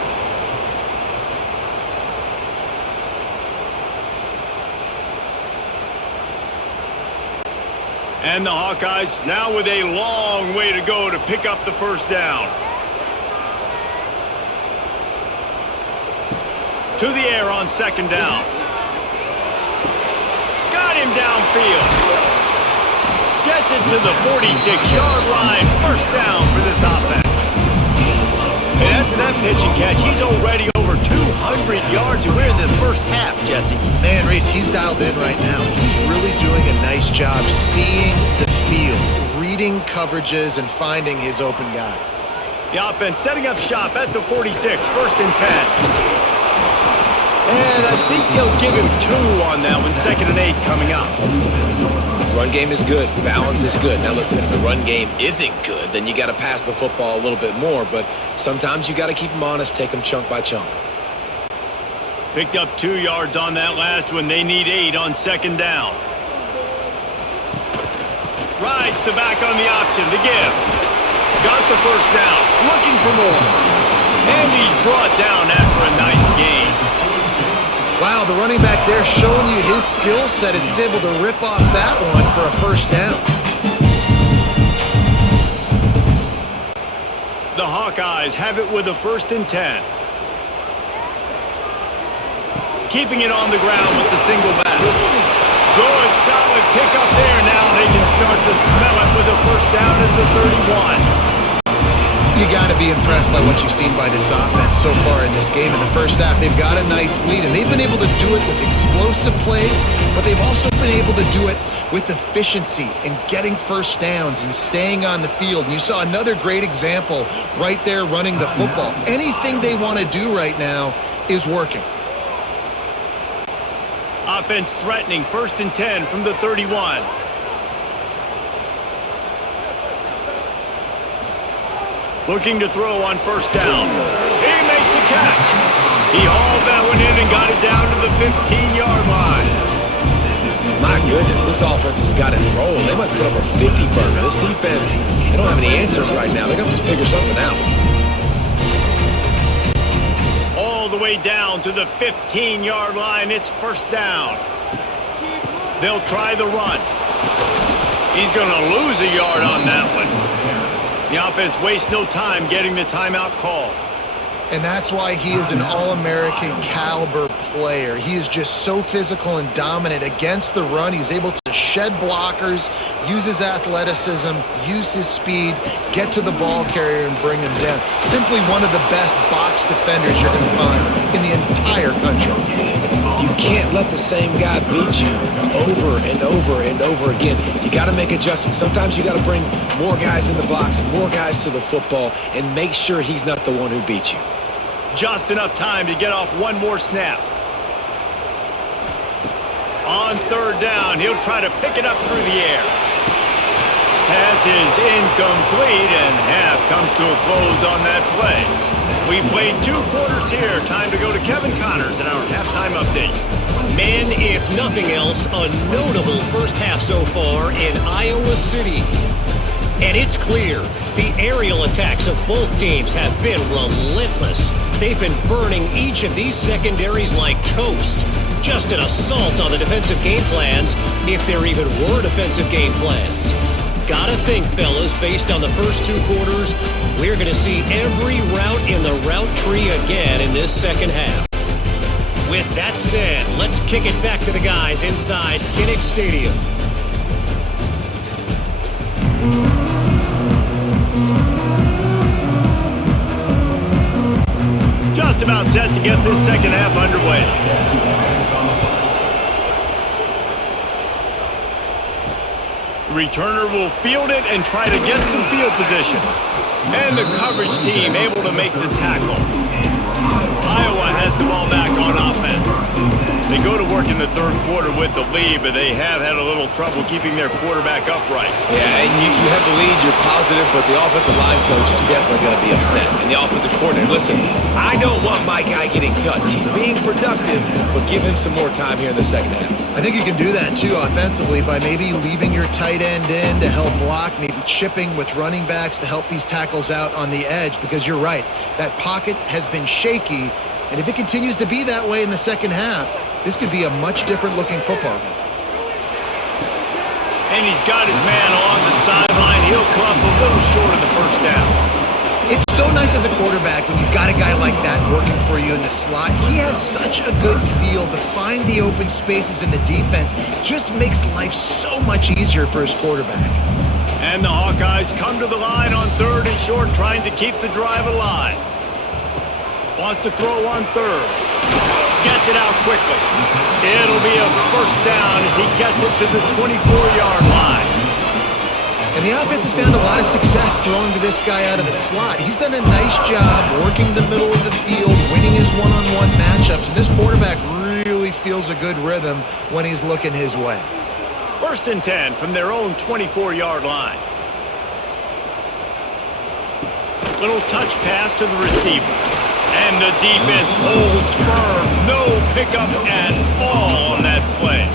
And the Hawkeyes now with a long way to go to pick up the first down. To the air on second down. Got him downfield. Gets it to the 46-yard line. First down for this offense. And after that pitch and catch, he's already over 200 yards. And we're in the first half, Jesse. Man, Reese, he's dialed in right now. He's really doing a nice job seeing the field, reading coverages, and finding his open guy. The offense setting up shop at the 46, first and 10. And I think they'll give him 2 on that one, second and 8 coming up. Run game is good. Balance is good. Now listen, if the run game isn't good, then you got to pass the football a little bit more. But sometimes you got to keep them honest, take them chunk by chunk. Picked up 2 yards on that last one. They need 8 on second down. Rides the back on the option to give. Got the first down. Looking for more. And he's brought down after a nice gain. Wow, the running back there showing you his skill set is able to rip off that one for a first down. The Hawkeyes have it with a first and 10. Keeping it on the ground with the single back. Good, solid pickup there. Now they can start to smell it with a first down at the 31. You got to be impressed by what you've seen by this offense so far in this game. In the first half, they've got a nice lead, and they've been able to do it with explosive plays, but they've also been able to do it with efficiency and getting first downs and staying on the field. And you saw another great example right there running the football. Anything they want to do right now is working. Offense threatening, first and 10 from the 31. Looking to throw on first down. He makes the catch. He hauled that one in and got it down to the 15-yard line. My goodness, this offense has got it rolling. They might put up a 50 burger. This defense, they don't have any answers right now. They're going to have to figure something out. All the way down to the 15-yard line. It's first down. They'll try the run. He's going to lose a yard on that one. The offense wastes no time getting the timeout call. And that's why he is an All-American caliber player. He is just so physical and dominant against the run. He's able to shed blockers, use his athleticism, use his speed, get to the ball carrier and bring him down. Simply one of the best box defenders you're going to find in the entire country. You can't let the same guy beat you over and over and over again. You got to make adjustments. Sometimes you got to bring more guys in the box, more guys to the football, and make sure he's not the one who beat you. Just enough time to get off one more snap. On third down, he'll try to pick it up through the air. Pass is incomplete, and half comes to a close on that play. We've played 2 quarters here. Time to go to Kevin Connors in our halftime update. Men, if nothing else, a notable first half so far in Iowa City. And it's clear, the aerial attacks of both teams have been relentless. They've been burning each of these secondaries like toast. Just an assault on the defensive game plans, if there even were defensive game plans. Gotta think, fellas, based on the first 2 quarters, we're gonna see every route in the route tree again in this second half. With that said, let's kick it back to the guys inside Kinnick Stadium. Just about set to get this second half underway. The returner will field it and try to get some field position. And the coverage team able to make the tackle. Iowa has the ball back on offense. They go to work in the third quarter with the lead, but they have had a little trouble keeping their quarterback upright. Yeah, and you have the lead, you're positive, but the offensive line coach is definitely going to be upset. And the offensive coordinator, listen, I don't want my guy getting touched. He's being productive, but give him some more time here in the second half. I think you can do that, too, offensively, by maybe leaving your tight end in to help block, maybe chipping with running backs to help these tackles out on the edge, because you're right, that pocket has been shaky, and if it continues to be that way in the second half, this could be a much different-looking football game. And he's got his man along the sideline. He'll come up a little short of the first down. It's so nice as a quarterback when you've got a guy like that working for you in the slot. He has such a good feel to find the open spaces in the defense. Just makes life so much easier for his quarterback. And the Hawkeyes come to the line on third and short, trying to keep the drive alive. Wants to throw on third. Gets it out quickly. It'll be a first down as he gets it to the 24-yard line. And the offense has found a lot of success throwing to this guy out of the slot. He's done a nice job working the middle of the field, winning his one-on-one matchups. And this quarterback really feels a good rhythm when he's looking his way. First and 10 from their own 24-yard line. Little touch pass to the receiver. And the defense holds firm. No pickup at all on that play.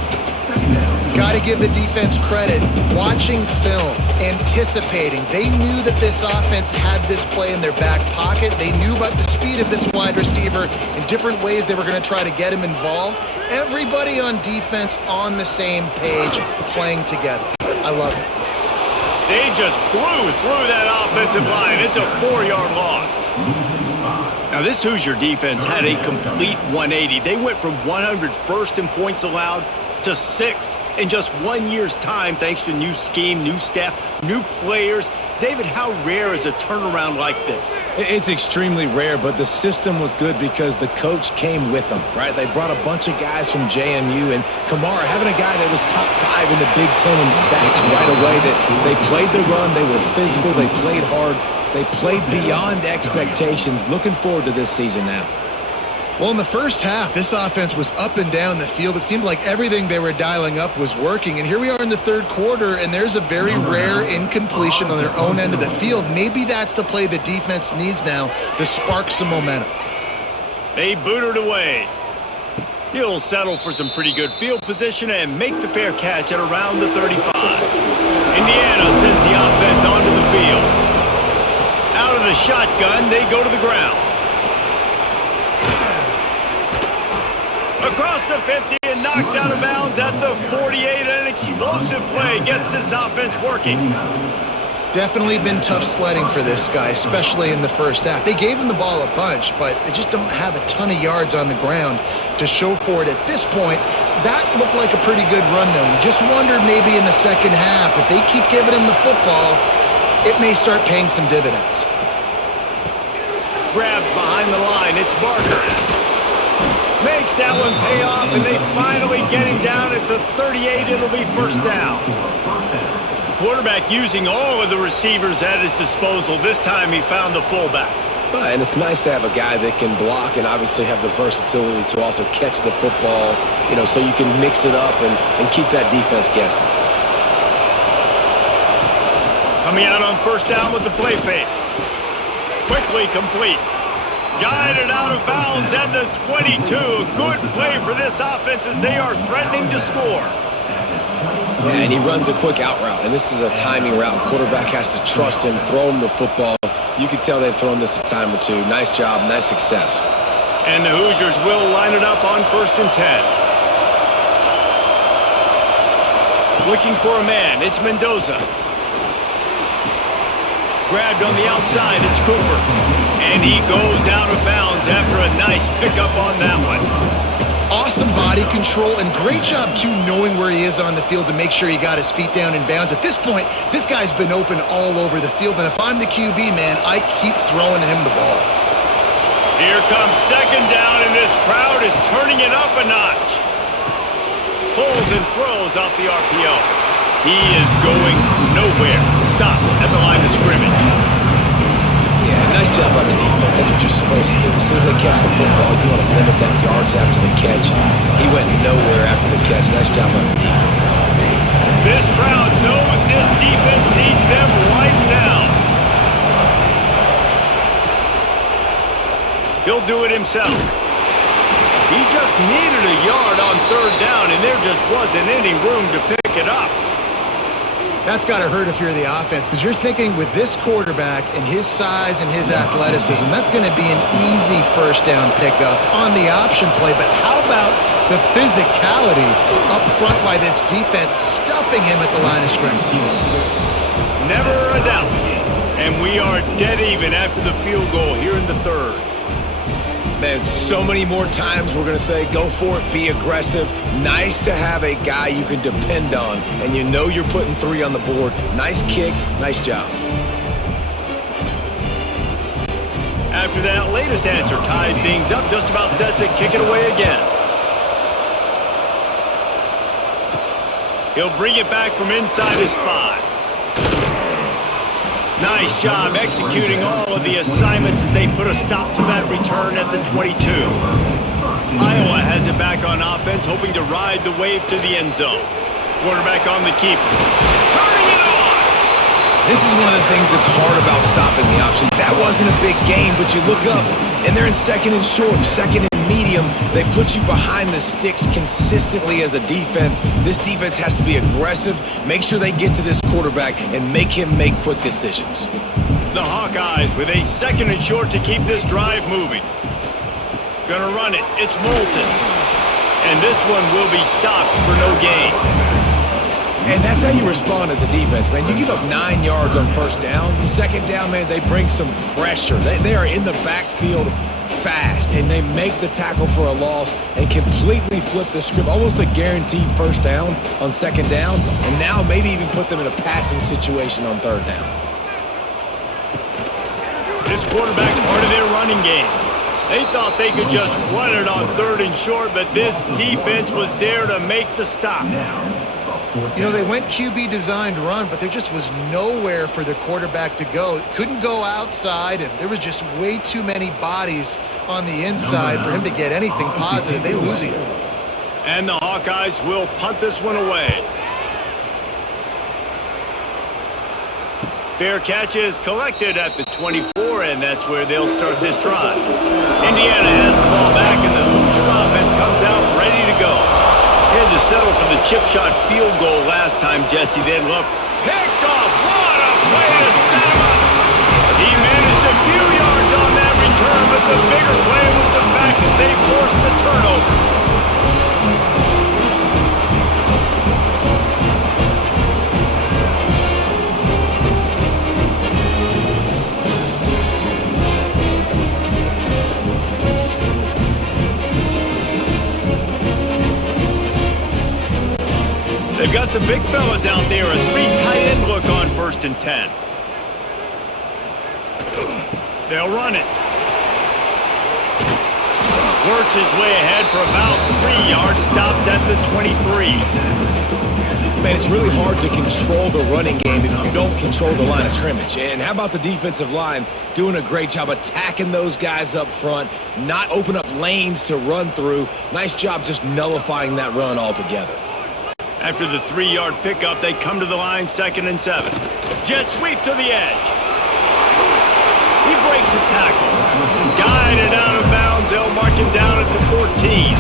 Got to give the defense credit. Watching film, anticipating. They knew that this offense had this play in their back pocket. They knew about the speed of this wide receiver in different ways they were going to try to get him involved. Everybody on defense on the same page, playing together. I love it. They just blew through that offensive line. It's a 4-yard loss. Now, this Hoosier defense had a complete 180. They went from 101st in points allowed to 6th in just 1 year's time, thanks to new scheme, new staff, new players. David, how rare is a turnaround like this? It's extremely rare, but the system was good because the coach came with them, right? They brought a bunch of guys from JMU, and Kamara, having a guy that was top 5 in the Big Ten in sacks right away, that they played the run, they were physical, they played hard, they played beyond expectations. Looking forward to this season now. Well, in the first half, this offense was up and down the field. It seemed like everything they were dialing up was working. And here we are in the third quarter, and there's a very rare incompletion on their own end of the field. Maybe that's the play the defense needs now to spark some momentum. They boot it away. He'll settle for some pretty good field position and make the fair catch at around the 35. Indiana sends the offense onto the field. Out of the shotgun, they go to the ground. Across the 50 and knocked out of bounds at the 48. An explosive play gets this offense working. Definitely been tough sledding for this guy, especially in the first half. They gave him the ball a bunch, but they just don't have a ton of yards on the ground to show for it at this point. That looked like a pretty good run, though. You just wondered maybe in the second half, if they keep giving him the football, it may start paying some dividends. Grabbed behind the line, it's Barker. Makes that one pay off, and they finally get him down at the 38. It'll be first down. Quarterback using all of the receivers at his disposal. This time he found the fullback. And it's nice to have a guy that can block and obviously have the versatility to also catch the football, so you can mix it up and keep that defense guessing. Coming out on first down with the play fake. Quickly complete. Guided out of bounds at the 22. Good play for this offense as they are threatening to score. Yeah, and he runs a quick out route, and this is a timing route. Quarterback has to trust him, throw him the football. You can tell they've thrown this a time or two. Nice job, nice success. And the Hoosiers will line it up on 1st and 10. Looking for a man, it's Mendoza. Grabbed on the outside, it's Cooper. And he goes out of bounds after a nice pickup on that one. Awesome body control and great job, too, knowing where he is on the field to make sure he got his feet down in bounds. At this point, this guy's been open all over the field, and if I'm the QB, man, I keep throwing him the ball. Here comes second down, and this crowd is turning it up a notch. Pulls and throws off the RPO. He is going nowhere. Stop at the line of scrimmage. Yeah, nice job by the defense. That's what you're supposed to do. As soon as they catch the football, you want to limit that yards after the catch. He went nowhere after the catch. Nice job by the defense. This crowd knows this defense needs them right now. He'll do it himself. He just needed a yard on third down, and there just wasn't any room to pick it up. That's got to hurt if you're the offense, because you're thinking with this quarterback and his size and his athleticism, that's going to be an easy first down pickup on the option play. But how about the physicality up front by this defense stuffing him at the line of scrimmage? Never a doubt. And we are dead even after the field goal here in the third. Man, so many more times we're going to say, go for it, be aggressive. Nice to have a guy you can depend on, and you know you're putting 3 on the board. Nice kick, nice job. After that latest answer tied things up, just about set to kick it away again. He'll bring it back from inside his 5. Nice job executing all of the assignments as they put a stop to that return at the 22. Iowa has it back on offense, hoping to ride the wave to the end zone. Quarterback on the keeper. Turning it on! This is one of the things that's hard about stopping the option. That wasn't a big gain, but you look up, and they're in second and short, second and medium. They put you behind the sticks consistently as a defense. This defense has to be aggressive, make sure they get to this quarterback, and make him make quick decisions. The Hawkeyes with a second and short to keep this drive moving. Gonna run it. It's Moulton. And this one will be stopped for no gain. And that's how you respond as a defense, man. You give up 9 yards on first down. Second down, man, they bring some pressure. They are in the backfield fast, and they make the tackle for a loss and completely flip the script. Almost a guaranteed first down on second down, and now maybe even put them in a passing situation on third down. This quarterback part of their running game. They thought they could just run it on third and short, but this defense was there to make the stop. You know, they went QB designed run, but there just was nowhere for their quarterback to go. Couldn't go outside, and there was just way too many bodies on the inside for him to get anything positive. They lose it. And the Hawkeyes will punt this one away. Fair catch is collected at the 24, and that's where they'll start this drive. Indiana has the ball back, and the Hoosier offense comes out ready to go. He had to settle for the chip shot field goal last time, Jesse. Then Luff picked off. What a play to set him up. He managed a few yards on that return, but the bigger play was the fact that they forced the turnover. They've got the big fellas out there, a 3 tight end look on 1st and 10. They'll run it. Works his way ahead for about 3 yards, stopped at the 23. Man, it's really hard to control the running game if you don't control the line of scrimmage. And how about the defensive line doing a great job attacking those guys up front, not open up lanes to run through. Nice job just nullifying that run altogether. After the 3-yard pickup, they come to the line 2nd and 7. Jet sweep to the edge. He breaks a tackle. Guided out of bounds. They'll mark him down at the 14.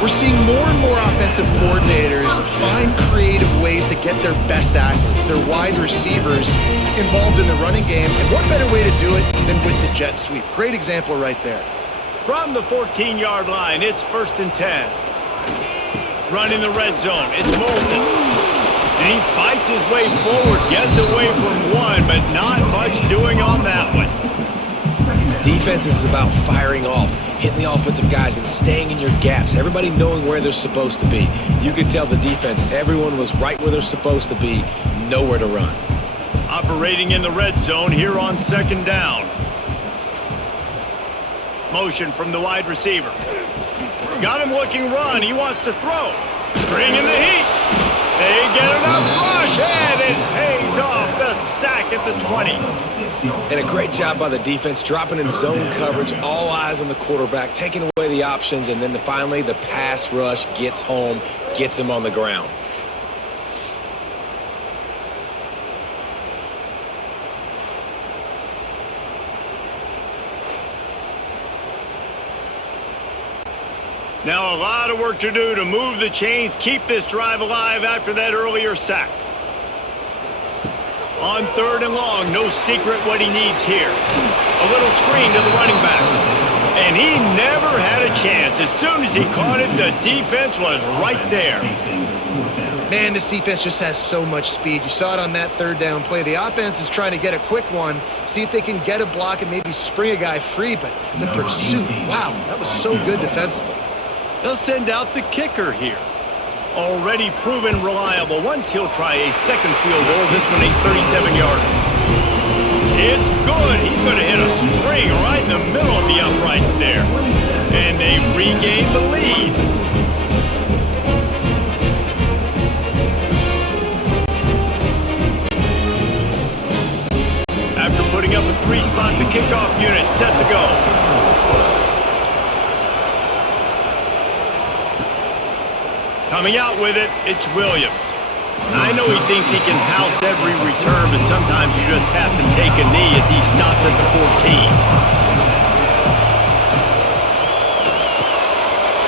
We're seeing more and more offensive coordinators find creative ways to get their best athletes, their wide receivers, involved in the running game. And what better way to do it than with the jet sweep? Great example right there. From the 14-yard line, it's 1st and 10. Running the red zone, it's Moulton. And he fights his way forward, gets away from one, but not much doing on that one. Defense is about firing off, hitting the offensive guys and staying in your gaps, everybody knowing where they're supposed to be. You could tell the defense, everyone was right where they're supposed to be, nowhere to run. Operating in the red zone here on 2nd down. Motion from the wide receiver. Got him looking run. He wants to throw. Bringing the heat. They get enough rush, and it pays off. The sack at the 20. And a great job by the defense, dropping in zone coverage, all eyes on the quarterback, taking away the options, and then finally the pass rush gets home, gets him on the ground. Now a lot of work to do to move the chains, keep this drive alive after that earlier sack. On 3rd and long, no secret what he needs here. A little screen to the running back. And he never had a chance. As soon as he caught it, the defense was right there. Man, this defense just has so much speed. You saw it on that 3rd down play. The offense is trying to get a quick one, see if they can get a block and maybe spring a guy free, but the pursuit, wow, that was so good defensively. They'll send out the kicker here. Already proven reliable. Once he'll try a 2nd field goal, this one a 37-yarder. It's good. He could have hit a string right in the middle of the uprights there. And they've regained the lead. After putting up a 3-spot, the kickoff unit set to go. Coming out with it, it's Williams. I know he thinks he can house every return, but sometimes you just have to take a knee as he stopped at the 14.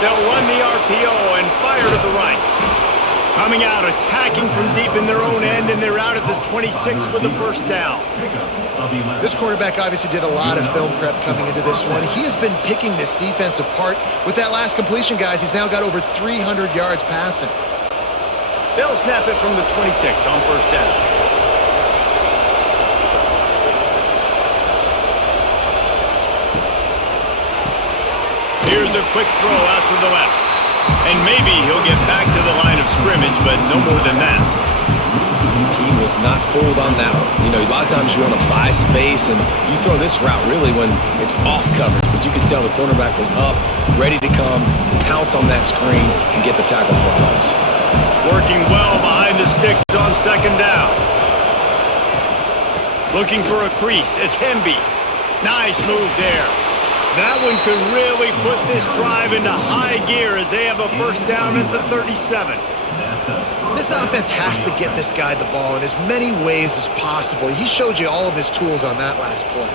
They'll run the RPO and fire to the right. Coming out, attacking from deep in their own end, and they're out at the 26 with the 1st down. This quarterback obviously did a lot of film prep coming into this one. He has been picking this defense apart. With that last completion, guys, he's now got over 300 yards passing. They'll snap it from the 26 on 1st down. Here's a quick throw out to the left. And maybe he'll get back to the line of scrimmage, but no more than that. He was not fooled on that one. You know, a lot of times you want to buy space, and you throw this route really when it's off coverage. But you could tell the cornerback was up, ready to come, pounce on that screen, and get the tackle for a loss. Working well behind the sticks on 2nd down. Looking for a crease. It's Hemby. Nice move there. That one could really put this drive into high gear as they have a 1st down at the 37. This offense has to get this guy the ball in as many ways as possible. He showed you all of his tools on that last play.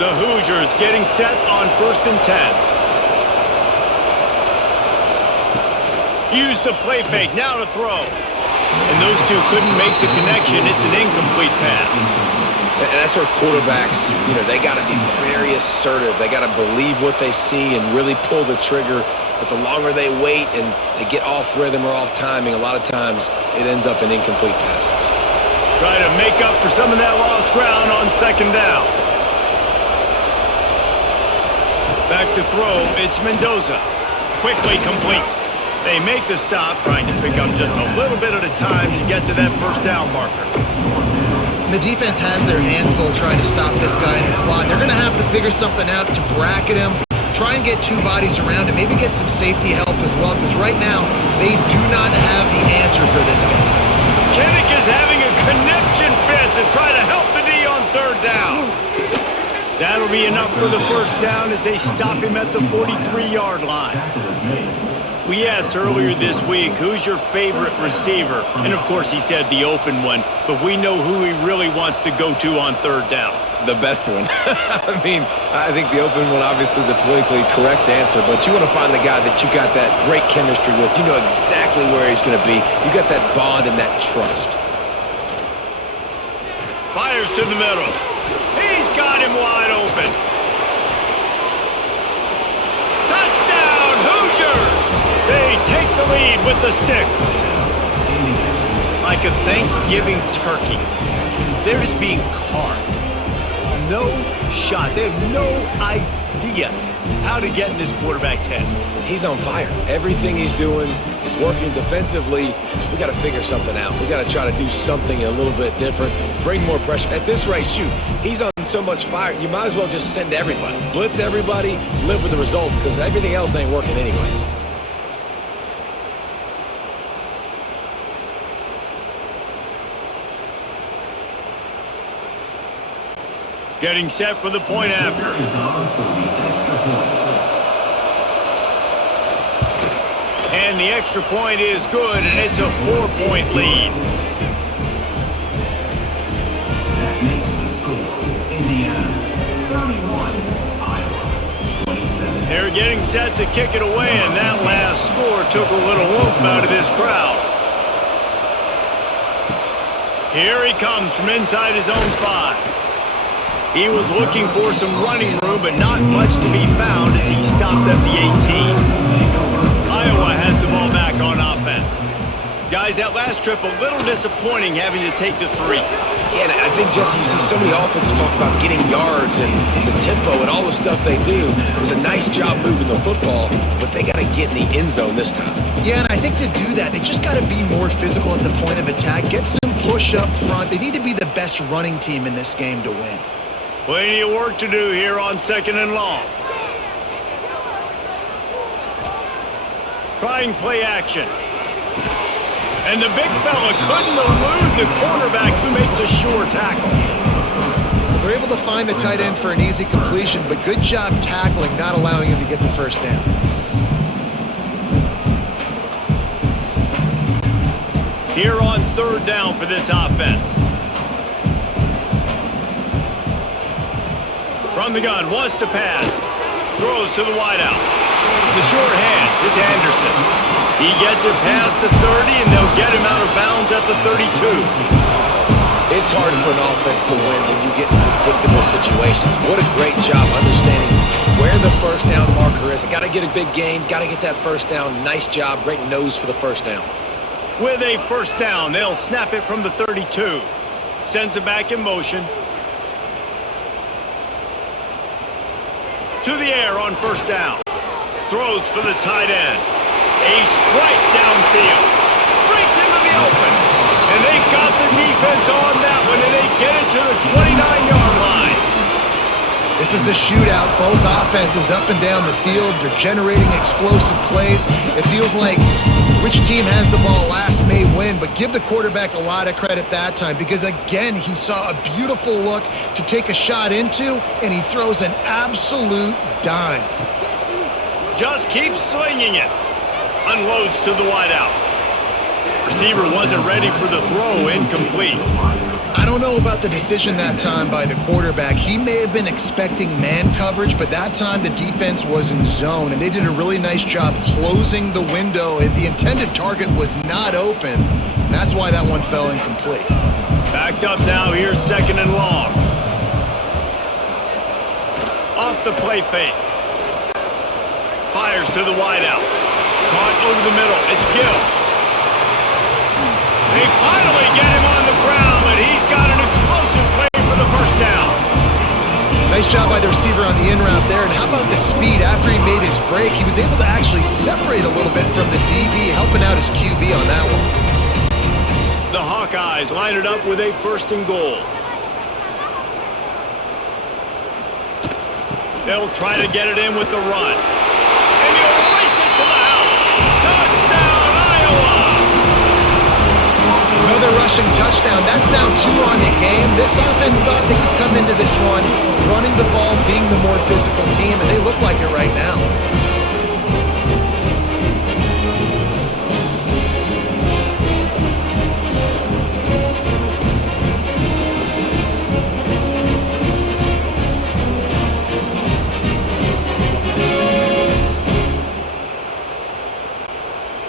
The Hoosiers getting set on 1st and 10. Use the play fake, now to throw. And those two couldn't make the connection. It's an incomplete pass. And that's where quarterbacks, you know, they got to be very assertive. They got to believe what they see and really pull the trigger. But the longer they wait and they get off rhythm or off timing, a lot of times it ends up in incomplete passes. Try to make up for some of that lost ground on 2nd down. Back to throw, it's Mendoza. Quickly complete. They make the stop, trying to pick up just a little bit at a time to get to that first down marker. The defense has their hands full trying to stop this guy in the slot. They're going to have to figure something out to bracket him, try and get two bodies around him, maybe get some safety help as well, because right now they do not have the answer for this guy. Kinnick is having a conniption fit to try to help the D on third down. That'll be enough for the first down as they stop him at the 43-yard line. We asked earlier this week, who's your favorite receiver? And of course he said the open one, but we know who he really wants to go to on third down. The best one. I mean, I think the open one, obviously the politically correct answer, but you want to find the guy that you got that great chemistry with. You know exactly where he's going to be. You got that bond and that trust. Fires to the middle. He's got him wide open. Touchdown, Hoosiers! They take the lead with the 6. Like a Thanksgiving turkey, they're just being carved. No shot. They have no idea how to get in this quarterback's head. He's on fire. Everything he's doing is working defensively. We got to figure something out. We got to try to do something a little bit different, bring more pressure. At this rate, shoot, he's on so much fire, you might as well just send everybody. Blitz everybody, live with the results, because everything else ain't working anyways. Getting set for the point after. And the extra point is good, and it's a 4-point lead. That makes the score Indiana 31, Iowa 27. They're getting set to kick it away, and that last score took a little oomph out of this crowd. Here he comes from inside his own 5. He was looking for some running room, but not much to be found as he stopped at the 18. Iowa has the ball back on offense. Guys, that last trip a little disappointing having to take the 3. Yeah, and I think, Jesse, you see so many offenses talk about getting yards and the tempo and all the stuff they do. It was a nice job moving the football, but they got to get in the end zone this time. Yeah, and I think to do that, they just got to be more physical at the point of attack, get some push up front. They need to be the best running team in this game to win. Plenty of work to do here on 2nd and long. Trying play action. And the big fella couldn't elude the cornerback who makes a sure tackle. They're able to find the tight end for an easy completion, but good job tackling, not allowing him to get the first down. Here on 3rd down for this offense. From the gun, wants to pass. Throws to the wideout. The short hands, it's Anderson. He gets it past the 30, and they'll get him out of bounds at the 32. It's hard for an offense to win when you get in predictable situations. What a great job understanding where the first down marker is. Got to get a big gain, got to get that first down. Nice job, great nose for the first down. With a first down, they'll snap it from the 32. Sends it back in motion. To the air on first down. Throws for the tight end. A strike downfield. Breaks into the open. And they got the defense on that one, and they get it to the 29-yard line. This is a shootout. Both offenses up and down the field. They're generating explosive plays. It feels like which team has the ball last may win, but give the quarterback a lot of credit that time because, again, he saw a beautiful look to take a shot into, and he throws an absolute dime. Just keeps slinging it. Unloads to the wideout. Receiver wasn't ready for the throw, incomplete. I don't know about the decision that time by the quarterback. He may have been expecting man coverage, but that time the defense was in zone, and they did a really nice job closing the window. The intended target was not open. That's why that one fell incomplete. Backed up now, here's 2nd and long. Off the play fake. Fires to the wideout. Caught over the middle. It's Gill. They finally get him on the ground, but he's got an explosive play for the first down. Nice job by the receiver on the in route there. And how about the speed after he made his break? He was able to actually separate a little bit from the DB, helping out his QB on that one. The Hawkeyes line it up with a 1st and goal. They'll try to get it in with the run. And he'll race it to the house. Touchdown, Iowa! Another rushing touchdown. That's now 2 on the game. This offense thought they could come into this one running the ball, being the more physical team, and they look like it right now.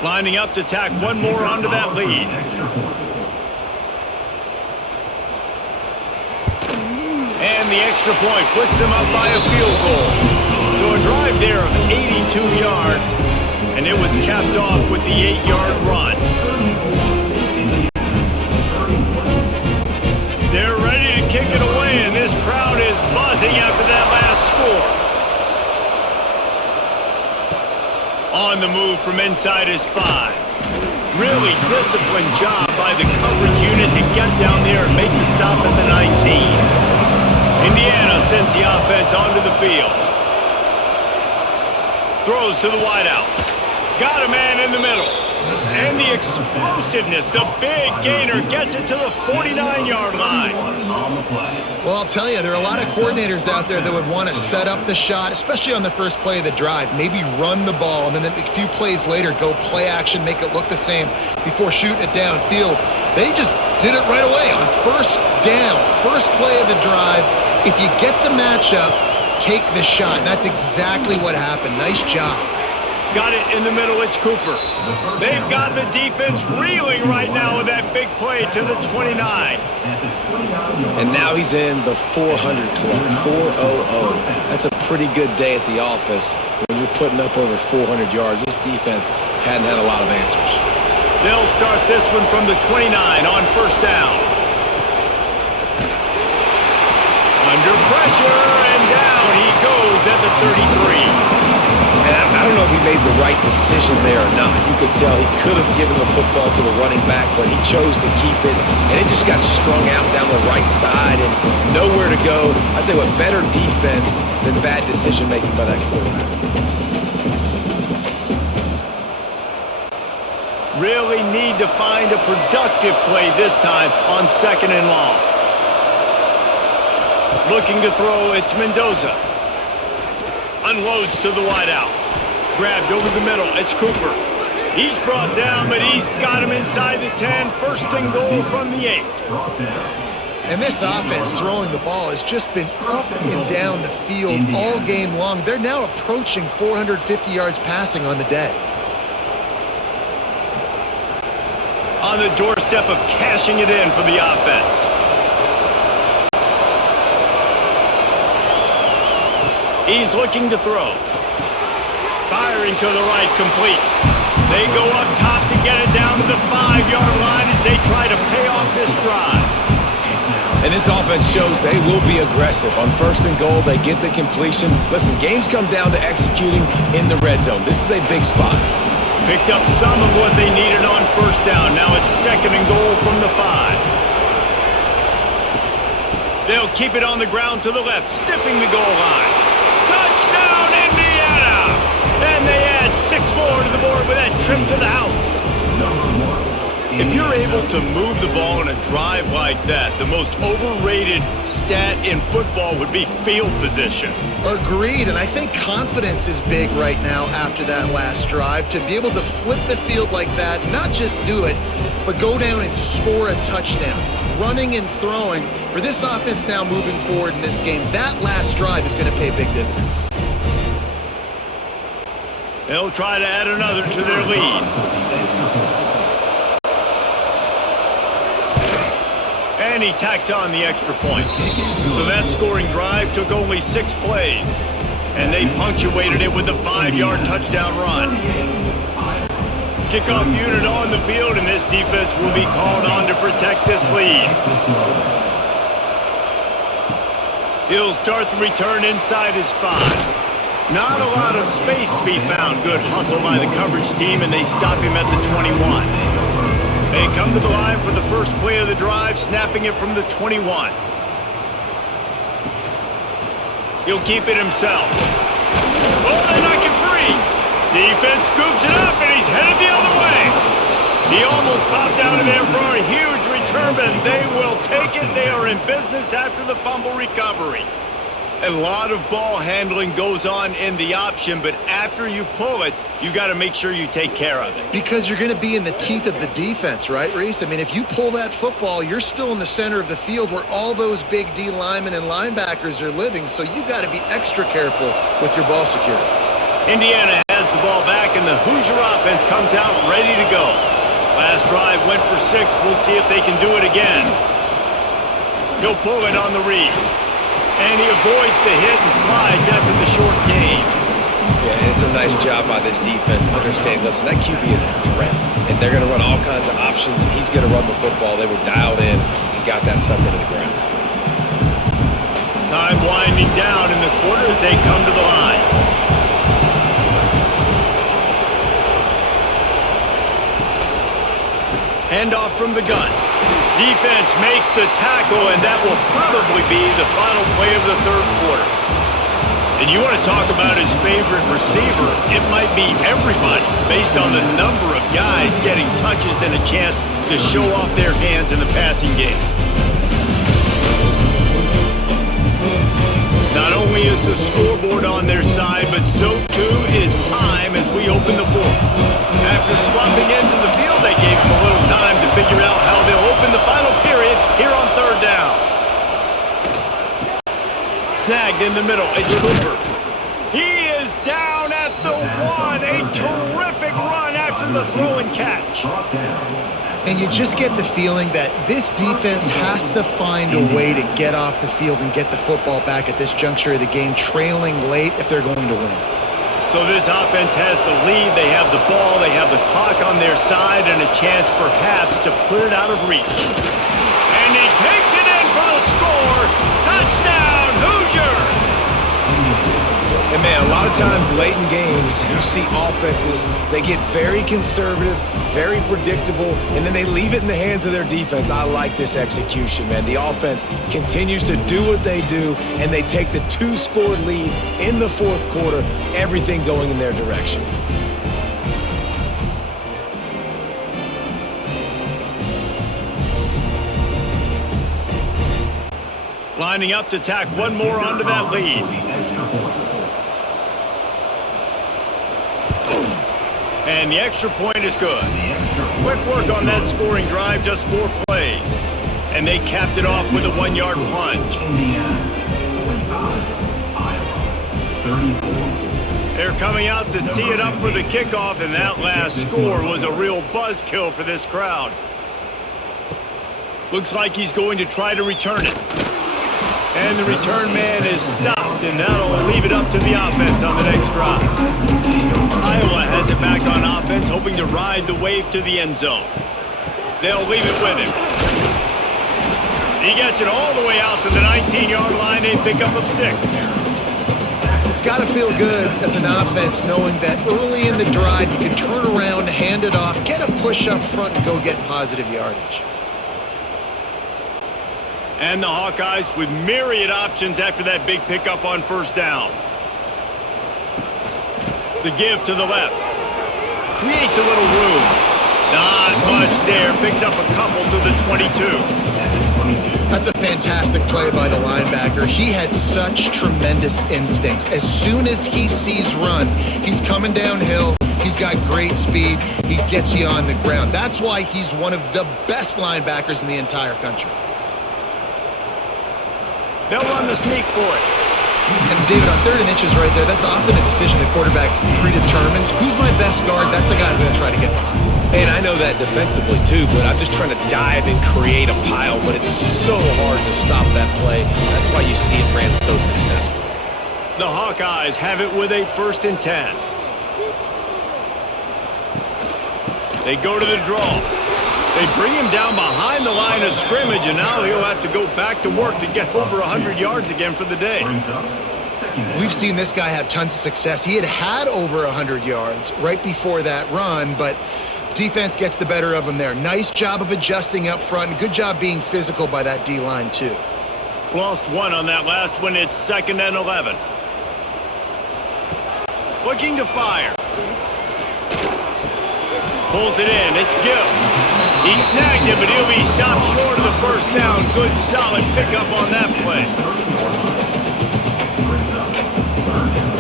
Lining up to tack one more onto that lead. And the extra point puts them up by a field goal. So a drive there of 82 yards, and it was capped off with the 8-yard run. They're ready to kick it away, and this crowd is buzzing after that last score. On the move from inside his 5. Really disciplined job by the coverage unit to get down there and make the stop at the 19. Indiana sends the offense onto the field. Throws to the wideout. Got a man in the middle. And the explosiveness, the big gainer gets it to the 49-yard line. Well, I'll tell you, there are a lot of coordinators out there that would want to set up the shot, especially on the first play of the drive, maybe run the ball, and then a few plays later go play action, make it look the same before shooting it downfield. They just did it right away on 1st down, first play of the drive. If you get the matchup, take the shot. And that's exactly what happened. Nice job. Got it in the middle, it's Cooper. They've got the defense reeling right now with that big play to the 29. And now he's in the 400 club, 400. That's a pretty good day at the office when you're putting up over 400 yards. This defense hadn't had a lot of answers. They'll start this one from the 29 on 1st down. Under pressure, and down he goes at the 33. And I don't know if he made the right decision there or not. You could tell he could have given the football to the running back, but he chose to keep it, and it just got strung out down the right side and nowhere to go. I'd say what, better defense than bad decision-making by that quarterback. Really need to find a productive play this time on 2nd and long. Looking to throw, it's Mendoza. Unloads to the wideout. Grabbed over the middle, it's Cooper. He's brought down, but he's got him inside the 10. 1st and goal from the 8. And this offense throwing the ball has just been up and down the field all game long. They're now approaching 450 yards passing on the day. On the doorstep of cashing it in for the offense. He's looking to throw. Firing to the right, complete. They go up top to get it down to the 5-yard line as they try to pay off this drive. And this offense shows they will be aggressive. On 1st and goal, they get the completion. Listen, games come down to executing in the red zone. This is a big spot. Picked up some of what they needed on 1st down. Now it's 2nd and goal from the 5. They'll keep it on the ground to the left, stiffing the goal line. Touchdown, Indiana! And they add 6 more to the board with that trip to the house. If you're able to move the ball in a drive like that, the most overrated stat in football would be field position. Agreed, and I think confidence is big right now after that last drive. To be able to flip the field like that, not just do it, but go down and score a touchdown. Running and throwing, for this offense now moving forward in this game, that last drive is going to pay big dividends. They'll try to add another to their lead. And he tacks on the extra point. So that scoring drive took only 6 plays. And they punctuated it with a 5-yard touchdown run. Kickoff unit on the field, and this defense will be called on to protect this lead. He'll start the return inside his 5. Not a lot of space to be found. Good hustle by the coverage team, and they stop him at the 21. They come to the line for the first play of the drive, snapping it from the 21. He'll keep it himself. Oh, they knock him free. Defense scoops it up, and he's headed the other way. He almost popped out of there for a huge return, but they will take it. They are in business after the fumble recovery. A lot of ball handling goes on in the option, but after you pull it, you got to make sure you take care of it. Because you're going to be in the teeth of the defense, right, Reese? I mean, if you pull that football, you're still in the center of the field where all those big D linemen and linebackers are living, so you got to be extra careful with your ball security. Indiana has the ball back, and the Hoosier offense comes out ready to go. Last drive went for 6. We'll see if they can do it again. He'll pull it on the read. And he avoids the hit and slides after the short gain. Yeah, and it's a nice job by this defense. Understand, listen, that QB is a threat. And they're going to run all kinds of options, and he's going to run the football. They were dialed in and got that sucker to the ground. Time winding down in the quarter as they come to the line. Handoff from the gun. Defense makes the tackle, and that will probably be the final play of the third quarter. And you want to talk about his favorite receiver, it might be everybody, based on the number of guys getting touches and a chance to show off their hands in the passing game. Not only is the scoreboard on their side, but so too is time as we open the fourth. After swapping ends in the field, they gave him a little time to figure out how they'll open the final period here on third down. Snagged in the middle, it's Cooper. He is down at the 1. A terrific run after the throw and catch. And you just get the feeling that this defense has to find a way to get off the field and get the football back at this juncture of the game, trailing late if they're going to win. So this offense has the lead. They have the ball. They have the clock on their side and a chance perhaps to put it out of reach. And he takes it in for the score. Touchdown, Hoosiers! And man, a lot of times late in games, you see offenses, they get very conservative, very predictable, and then they leave it in the hands of their defense. I like this execution, man. The offense continues to do what they do, and they take the 2-score lead in the fourth quarter, everything going in their direction. Lining up to tack one more onto that lead. And the extra point is good. Quick work on that scoring drive, just 4 plays. And they capped it off with a 1-yard plunge. They're coming out to tee it up for the kickoff, and that last score was a real buzzkill for this crowd. Looks like he's going to try to return it. And the return man is stopped, and that'll leave it up to the offense on the next drive. Iowa has it back on offense, hoping to ride the wave to the end zone. They'll leave it with him. He gets it all the way out to the 19-yard line, a pickup of 6. It's got to feel good as an offense knowing that early in the drive you can turn around, hand it off, get a push up front, and go get positive yardage. And the Hawkeyes with myriad options after that big pickup on first down. The give to the left. Creates a little room. Not much there. Picks up a couple to the 22. That's a fantastic play by the linebacker. He has such tremendous instincts. As soon as he sees run, he's coming downhill. He's got great speed. He gets you on the ground. That's why he's one of the best linebackers in the entire country. They'll run the sneak for it. And David, on 3rd and inches right there, that's often a decision the quarterback predetermines. Who's my best guard? That's the guy I'm going to try to get behind. And I know that defensively too, but I'm just trying to dive and create a pile, but it's so hard to stop that play. That's why you see it ran so successfully. The Hawkeyes have it with a 1st and 10. They go to the draw. They bring him down behind the line of scrimmage, and now he'll have to go back to work to get over 100 yards again for the day. Brings up second and We've seen this guy have tons of success. He had over 100 yards right before that run, but defense gets the better of him there. Nice job of adjusting up front, and good job being physical by that D-line, too. Lost one on that last one. It's 2nd and 11. Looking to fire. Pulls it in. It's Gill. He snagged it, but he'll be stopped short of the first down. Good, solid pickup on that play. brings up third down.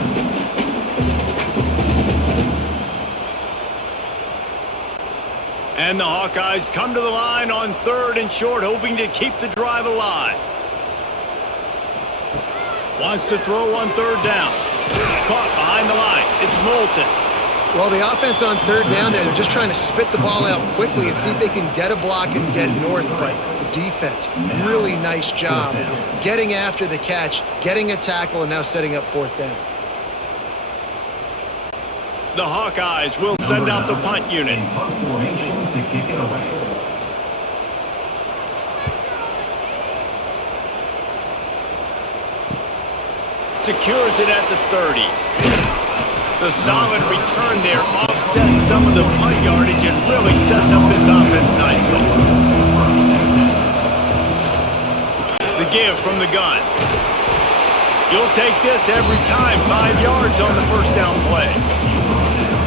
And the Hawkeyes come to the line on 3rd and short, hoping to keep the drive alive. Wants to throw on 3rd down. Caught behind the line. It's Moulton. Well, the offense on 3rd down there, they're just trying to spit the ball out quickly and see if they can get a block and get north, but the defense, really nice job getting after the catch, getting a tackle, and now setting up 4th down. The Hawkeyes will send out the punt unit. In punt formation to kick it away. Secures it at the 30. The solid return there offsets some of the punt yardage and really sets up this offense nicely. The give from the gun. You'll take this every time. 5 yards on the first down play.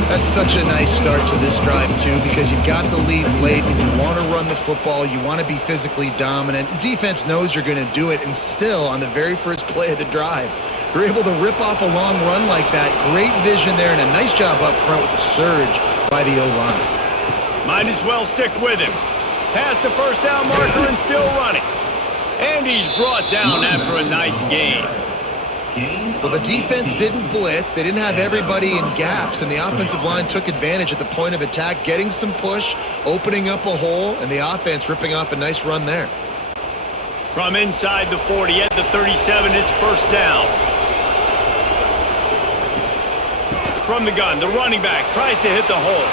That's such a nice start to this drive, too, because you've got the lead late and you want to run the football. You want to be physically dominant. Defense knows you're going to do it, and still, on the very first play of the drive, you're able to rip off a long run like that. Great vision there and a nice job up front with the surge by the O-line. Might as well stick with him. Past the first down marker and still running. And he's brought down after a nice gain. Well, the defense didn't blitz. They didn't have everybody in gaps, and the offensive line took advantage at the point of attack, getting some push, opening up a hole, and the offense ripping off a nice run there. From inside the 40 at the 37, it's first down. From the gun, the running back tries to hit the hole.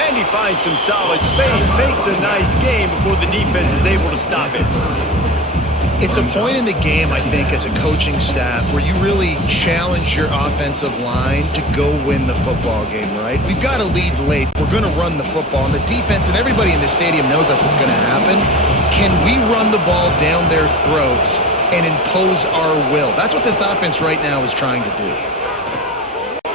And he finds some solid space, makes a nice game before the defense is able to stop it. It's a point in the game, I think, as a coaching staff where you really challenge your offensive line to go win the football game, right? We've got a lead late. We're going to run the football, and the defense and everybody in the stadium knows that's what's going to happen. Can we run the ball down their throats and impose our will? That's what this offense right now is trying to do.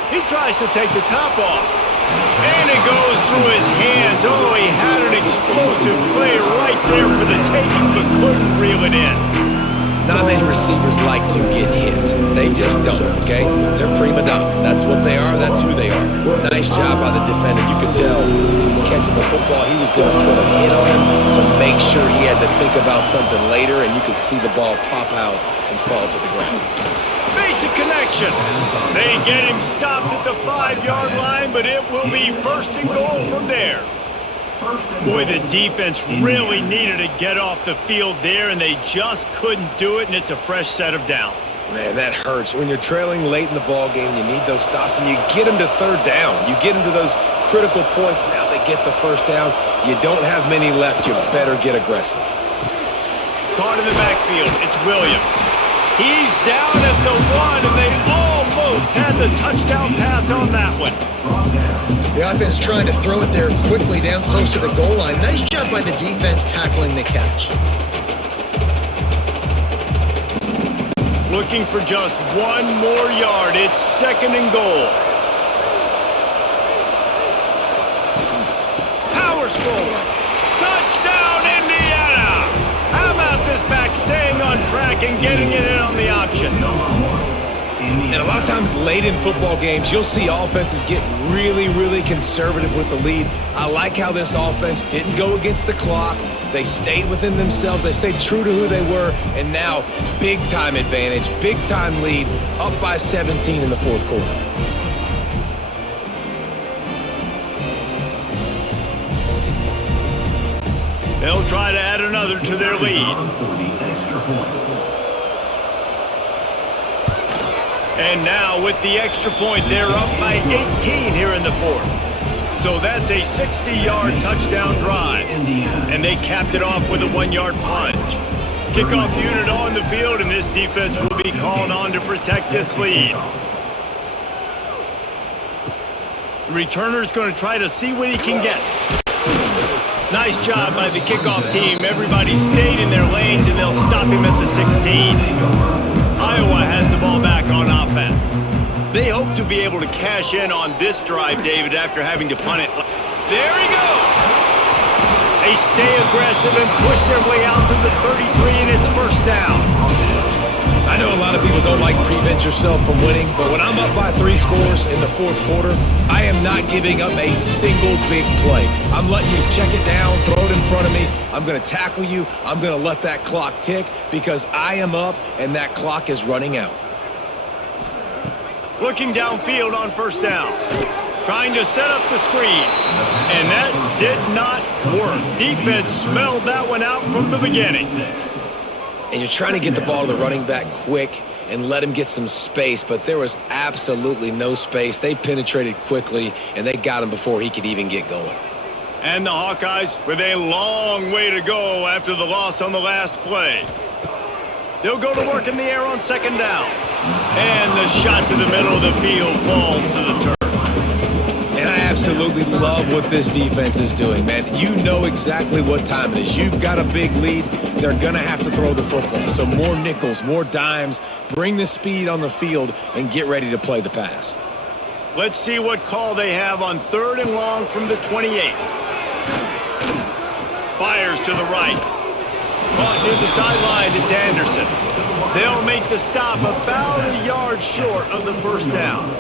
He tries to take the top off. And it goes through his hands. Oh, he had an explosive play right there for the taking, but couldn't reel it in. Not many receivers like to get hit. They just don't, okay? They're prima donnas. That's what they are. That's who they are. Nice job by the defender. You could tell he was catching the football. He was going to put a hit on him to make sure he had to think about something later, and you could see the ball pop out and fall to the ground. Makes a connection. They get him stopped at the 5-yard line, but it will be first and goal from there. Boy, the defense really needed to get off the field there, and they just couldn't do it, and it's a fresh set of downs. Man, that hurts. When you're trailing late in the ball game, you need those stops, and you get them to 3rd down. You get them to those critical points. Now they get the first down. You don't have many left. You better get aggressive. Caught in the backfield. It's Williams. He's down at the 1, and they almost had the touchdown pass on that one. The offense trying to throw it there quickly down close to the goal line. Nice job by the defense tackling the catch. Looking for just 1 more yard. It's 2nd and goal. Powers forward. Touchdown, Indiana! How about this back staying on track and getting it in on the option? And a lot of times late in football games, you'll see offenses get really, really conservative with the lead. I like how this offense didn't go against the clock. They stayed within themselves. They stayed true to who they were. And now, big-time advantage, big-time lead, up by 17 in the 4th quarter. They'll try to add another to their lead. And now with the extra point, they're up by 18 here in the 4th. So that's a 60-yard touchdown drive. And they capped it off with a 1-yard plunge. Kickoff unit on the field, and this defense will be called on to protect this lead. The returner's going to try to see what he can get. Nice job by the kickoff team. Everybody stayed in their lanes, and they'll stop him at the 16. Iowa has the ball back on offense. They hope to be able to cash in on this drive, David, after having to punt it. There he goes! They stay aggressive and push their way out to the 33, and it's first down. I know a lot of people don't like prevent yourself from winning, but when I'm up by 3 scores in the fourth quarter, I am not giving up a single big play. I'm letting you check it down, throw it in front of me. I'm going to tackle you. I'm going to let that clock tick because I am up and that clock is running out. Looking downfield on first down. Trying to set up the screen. And that did not work. Defense smelled that one out from the beginning. And you're trying to get the ball to the running back quick and let him get some space, but there was absolutely no space. They penetrated quickly, and they got him before he could even get going. And the Hawkeyes with a long way to go after the loss on the last play. They'll go to work in the air on second down. And the shot to the middle of the field falls to the turf. And I absolutely love what this defense is doing, man. You know exactly what time it is. You've got a big lead. They're going to have to throw the football. So more nickels, more dimes, bring the speed on the field, and get ready to play the pass. Let's see what call they have on 3rd and long from the 28. Fires to the right. Caught near the sideline, it's Anderson. They'll make the stop about a yard short of the first down.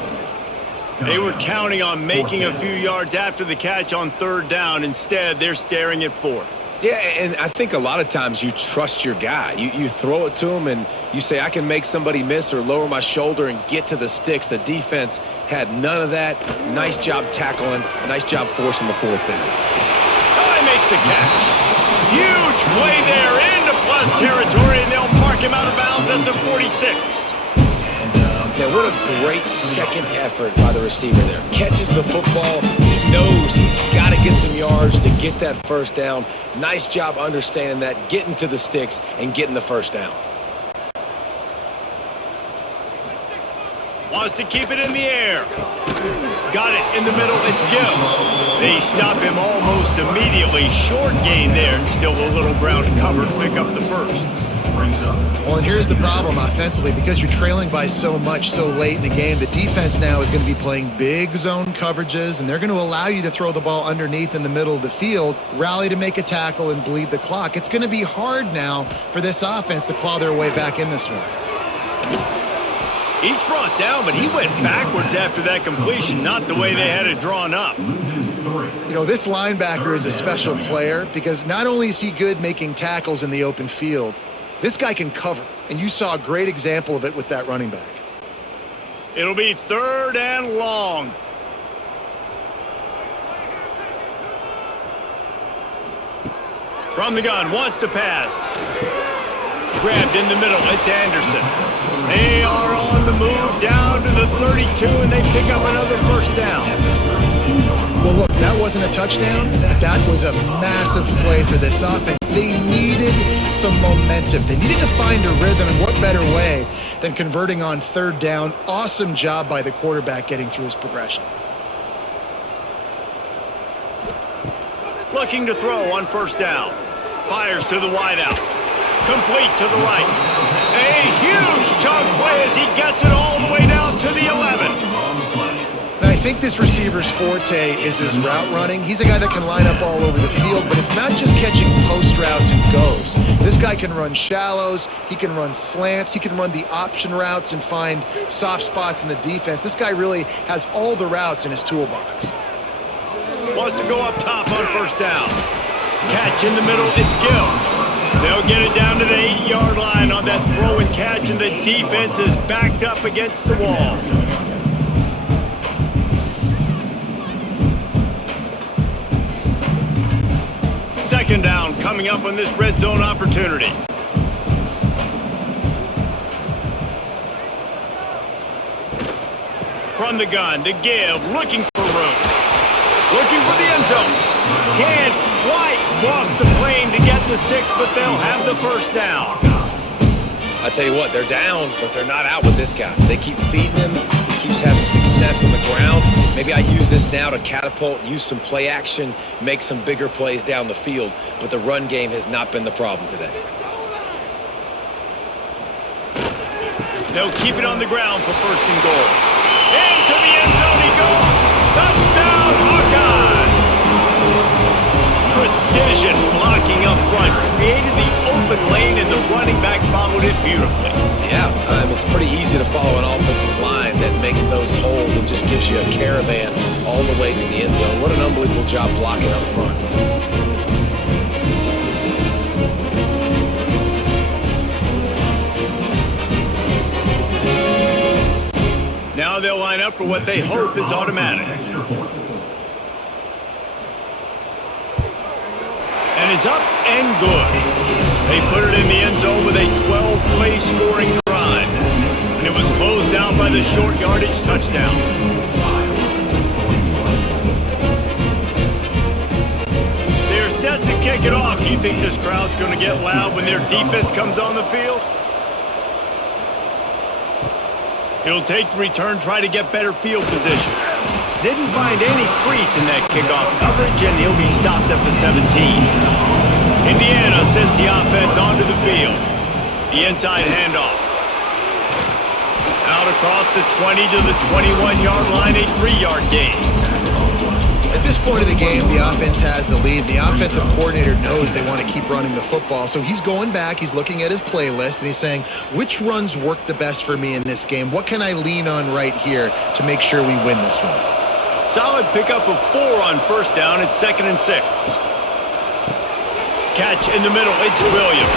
They were counting on making a few yards after the catch on 3rd down. Instead, they're staring at 4th. Yeah, and I think a lot of times you trust your guy. You throw it to him and you say, I can make somebody miss or lower my shoulder and get to the sticks. The defense had none of that. Nice job tackling. Nice job forcing the 4th down. Oh, he makes the catch. Huge play there into plus territory, and they'll mark him out of bounds at the 46. Now, what a great second effort by the receiver there. Catches the football. He knows he's got to get some yards to get that first down. Nice job understanding that, getting to the sticks and getting the first down. Wants to keep it in the air. Got it in the middle. It's Gill. They stop him almost immediately. Short gain there, and still a little ground to cover to pick up the first. Well, and here's the problem offensively. Because you're trailing by so much so late in the game, the defense now is going to be playing big zone coverages, and they're going to allow you to throw the ball underneath in the middle of the field, rally to make a tackle, and bleed the clock. It's going to be hard now for this offense to claw their way back in this one. He's brought down, but he went backwards after that completion, not the way they had it drawn up. You know, this linebacker is a special player because not only is he good making tackles in the open field, this guy can cover, and you saw a great example of it with that running back. It'll be 3rd and long. From the gun, wants to pass. Grabbed in the middle, it's Anderson. They are on the move down to the 32, and they pick up another first down. Well, look, that wasn't a touchdown, but that was a massive play for this offense. They needed some momentum. They needed to find a rhythm, and what better way than converting on 3rd down. Awesome job by the quarterback getting through his progression. Looking to throw on first down. Fires to the wideout. Complete to the right. A huge chunk play as he gets it all the way down to the 11. And I think this receiver's forte is his route running. He's a guy that can line up all over the field, but it's not just catching post routes and goes. This guy can run shallows, he can run slants, he can run the option routes and find soft spots in the defense. This guy really has all the routes in his toolbox. Wants to go up top on first down. Catch in the middle, it's Gill. They'll get it down to the 8-yard line on that throw and catch, and the defense is backed up against the wall. Second down coming up on this red zone opportunity. From the gun to Give, looking for room. looking for the end zone. Can't quite cross the plane to get the 6, but they'll have the first down. I tell you what, they're down, but they're not out with this guy. They keep feeding him. He keeps having success on the ground. Maybe I use this now to catapult, use some play action, make some bigger plays down the field, but the run game has not been the problem today. They'll keep it on the ground for first and goal. Into the end zone he goes. Touchdown, Hawkeyes! Precision blocking up front created the open lane, and the running back followed it beautifully. Yeah, it's pretty easy to follow an offensive line that makes those holes and just gives you a caravan all the way to the end zone. What an unbelievable job blocking up front. Now they'll line up for what they hope is automatic. And it's up and good. They put it in the end zone with a 12-play scoring drive. And it was closed out by the short yardage touchdown. They're set to kick it off. Do you think this crowd's going to get loud when their defense comes on the field? He'll take the return, try to get better field position. Didn't find any crease in that kickoff coverage, and he'll be stopped at the 17. Indiana sends the offense onto the field. The inside handoff. Out across the 20 to the 21-yard line, a 3-yard gain. At this point of the game, the offense has the lead. The offensive coordinator knows they want to keep running the football, so he's going back, he's looking at his playlist, and he's saying, which runs work the best for me in this game? What can I lean on right here to make sure we win this one? Solid pickup of 4 on first down. It's 2nd and 6. Catch in the middle. It's Williams.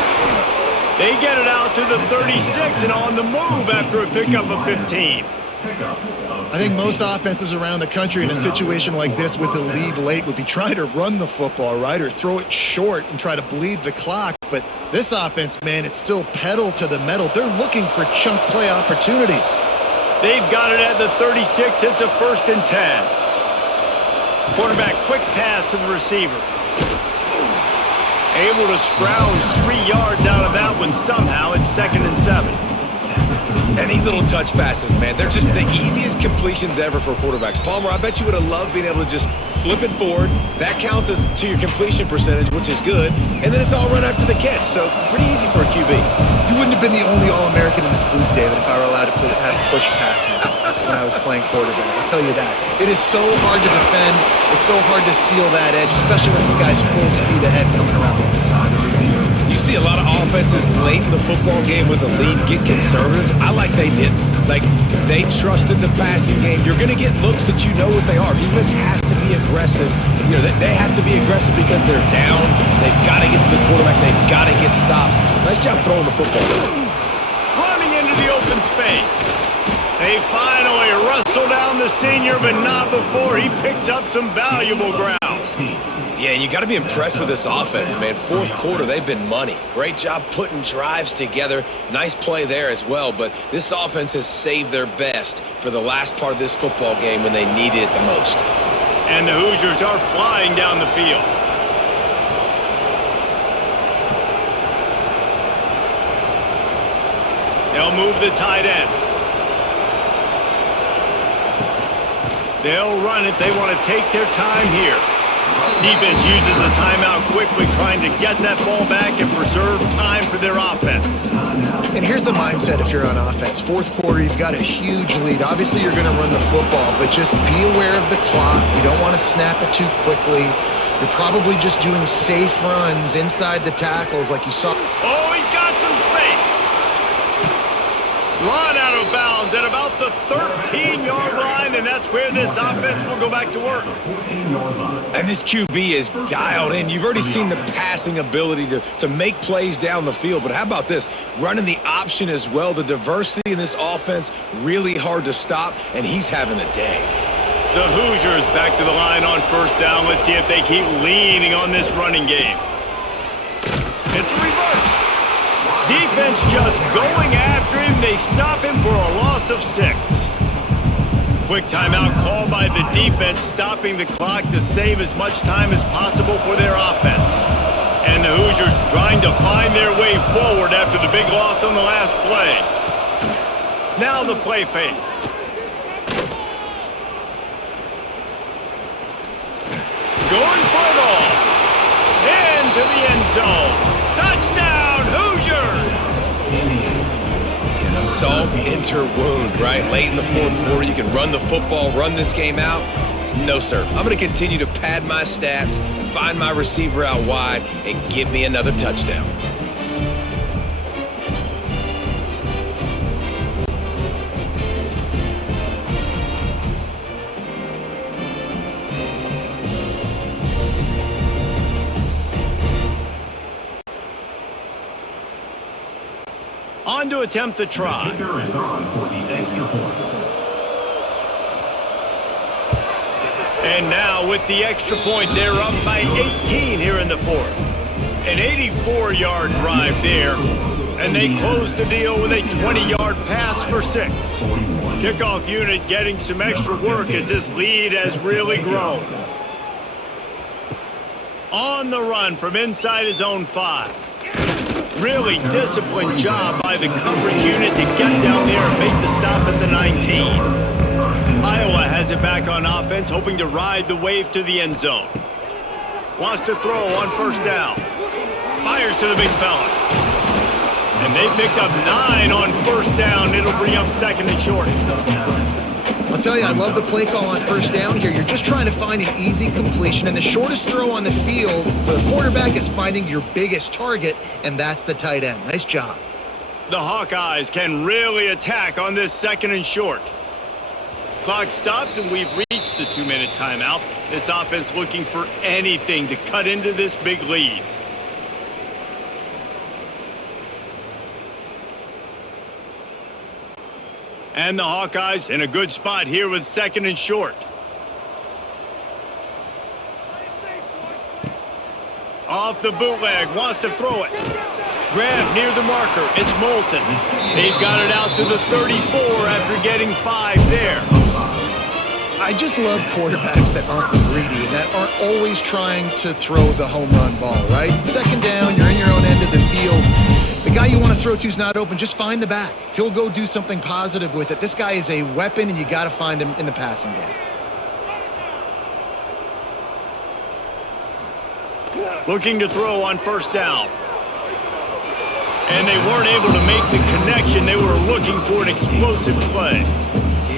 They get it out to the 36 and on the move after a pickup of 15. I think most offenses around the country in a situation like this with the lead late would be trying to run the football, right, or throw it short and try to bleed the clock. But this offense, man, it's still pedal to the metal. They're looking for chunk play opportunities. They've got it at the 36. It's a 1st and 10. Quarterback, quick pass to the receiver. Able to scrounge 3 yards out of that one somehow. It's 2nd and 7. And these little touch passes, man, they're just the easiest completions ever for quarterbacks. Palmer, I bet you would have loved being able to just flip it forward. That counts as to your completion percentage, which is good. And then it's all run after the catch, so pretty easy for a QB. You wouldn't have been the only All-American in this booth, David, if I were allowed to have push passes when I was playing quarterback. I'll tell you that. It is so hard to defend. It's so hard to seal that edge, especially when this guy's full speed ahead coming around the inside. You see a lot of offenses late in the football game with the lead get conservative. I like they didn't. Like, they trusted the passing game. You're going to get looks that you know what they are. Defense has to be aggressive. You know, they have to be aggressive because they're down. They've got to get to the quarterback. They've got to get stops. Nice job throwing the football. Running into the open space. They finally wrestle down the senior, but not before he picks up some valuable ground. Yeah, you got to be impressed with this offense, man. 4th quarter, they've been money. Great job putting drives together. Nice play there as well, but this offense has saved their best for the last part of this football game when they needed it the most. And the Hoosiers are flying down the field. They'll move the tight end. They'll run it. They want to take their time here. Defense uses a timeout quickly, trying to get that ball back and preserve time for their offense. And here's the mindset if you're on offense. 4th quarter, you've got a huge lead. Obviously, you're going to run the football, but just be aware of the clock. You don't want to snap it too quickly. You're probably just doing safe runs inside the tackles like you saw. Oh, he's got some space. Run out of bounds at about the 13-yard line, and that's where this offense will go back to work. And this QB is dialed in. You've already seen the passing ability to make plays down the field, but how about this? Running the option as well. The diversity in this offense, really hard to stop, and he's having a day. The Hoosiers back to the line on first down. Let's see if they keep leaning on this running game. It's a reverse. Defense just going after him. They stop him for a loss of 6. Quick timeout called by the defense, stopping the clock to save as much time as possible for their offense. And the Hoosiers trying to find their way forward after the big loss on the last play. Now the play fake. Going for it all. Into the end zone. Touchdown, Hoosiers! Salt enter wound, right? Late in the fourth quarter, you can run the football, run this game out. No, sir. I'm going to continue to pad my stats, find my receiver out wide, and give me another touchdown. On to attempt the try. The kicker is on for the extra point. And now with the extra point, they're up by 18 here in the fourth. An 84-yard drive there, and they close the deal with a 20-yard pass for 6. Kickoff unit getting some extra work as this lead has really grown. On the run from inside his own 5. Really disciplined job by the coverage unit to get down there and make the stop at the 19. Iowa has it back on offense, hoping to ride the wave to the end zone. Wants to throw on first down. Fires to the big fella. And they picked up 9 on first down. It'll bring up second and short. I'll tell you, I love the play call on first down here. You're just trying to find an easy completion, and the shortest throw on the field for the quarterback is finding your biggest target, and that's the tight end. Nice job. The Hawkeyes can really attack on this second and short. Clock stops, and we've reached the 2-minute timeout. This offense looking for anything to cut into this big lead. And the Hawkeyes in a good spot here with second and short. Off the bootleg, wants to throw it. Grab near the marker, it's Moulton. They've got it out to the 34 after getting 5 there. I just love quarterbacks that aren't greedy and that aren't always trying to throw the home run ball, right? Second down, you're in your own end of the field. The guy you want to throw to is not open. Just find the back. He'll go do something positive with it. This guy is a weapon, and you got to find him in the passing game. Looking to throw on first down. And they weren't able to make the connection. They were looking for an explosive play.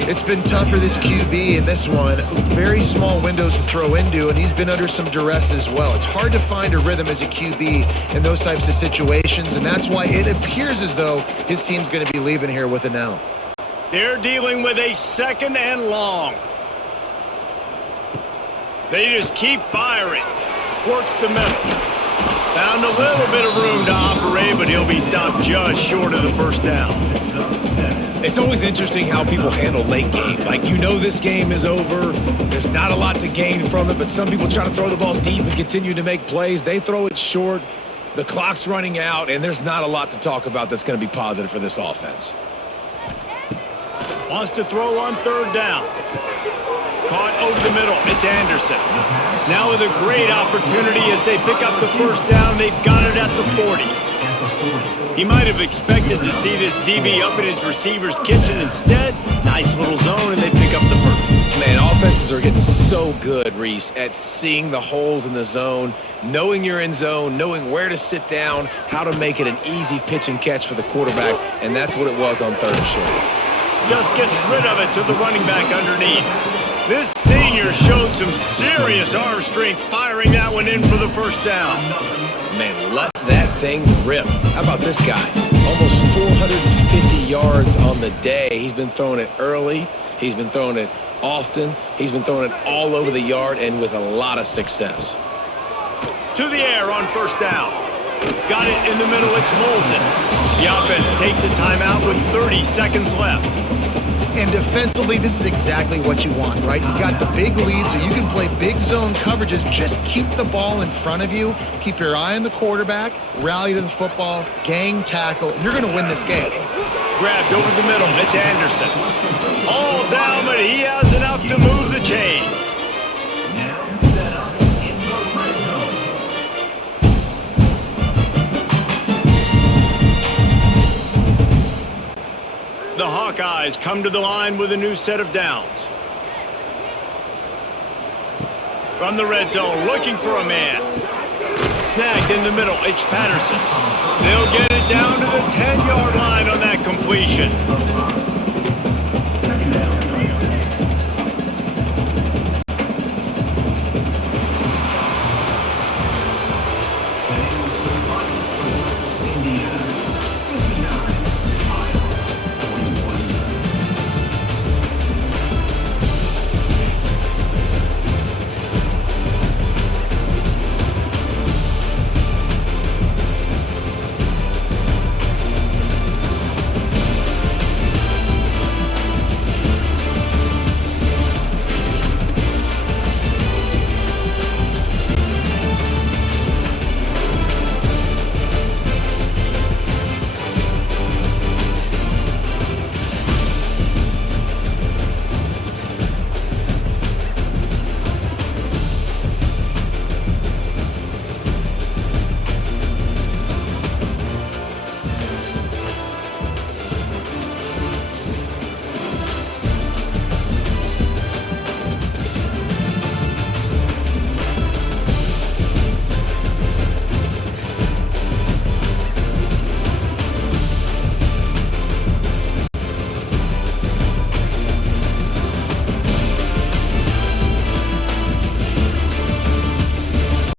It's been tough for this QB in this one. Very small windows to throw into, and he's been under some duress as well. It's hard to find a rhythm as a QB in those types of situations, and that's why it appears as though his team's going to be leaving here with an L. They're dealing with a second and long. They just keep firing. Works the middle. Found a little bit of room to operate, but he'll be stopped just short of the first down. It's always interesting how people handle late game. Like, you know this game is over. There's not a lot to gain from it, but some people try to throw the ball deep and continue to make plays. They throw it short. The clock's running out, and there's not a lot to talk about that's going to be positive for this offense. Wants to throw on third down. Caught over the middle. It's Anderson. Now with a great opportunity as they pick up the first down. They've got it at the 40. He might have expected to see this DB up in his receiver's kitchen. Instead, nice little zone, and they pick up the first. Man, offenses are getting so good, Reese, at seeing the holes in the zone, knowing you're in zone, knowing where to sit down, how to make it an easy pitch and catch for the quarterback, and that's what it was on third and short. Just gets rid of it to the running back underneath. This senior showed some serious arm strength firing that one in for the first down. Man, let that thing rip. How about this guy? Almost 450 yards on the day. He's been throwing it early. He's been throwing it often. He's been throwing it all over the yard and with a lot of success. To the air on first down. Got it in the middle. It's Moulton. The offense takes a timeout with 30 seconds left. And defensively, this is exactly what you want, right? You got the big lead, so you can play big zone coverages. Just keep the ball in front of you. Keep your eye on the quarterback. Rally to the football. Gang tackle. And you're going to win this game. Grabbed over the middle. It's Anderson. All down, but he has enough to move the chains. Now set up in the red zone. The Hawkeyes come to the line with a new set of downs. From the red zone, looking for a man. Snagged in the middle, it's Patterson. They'll get it down to the 10-yard line on that completion.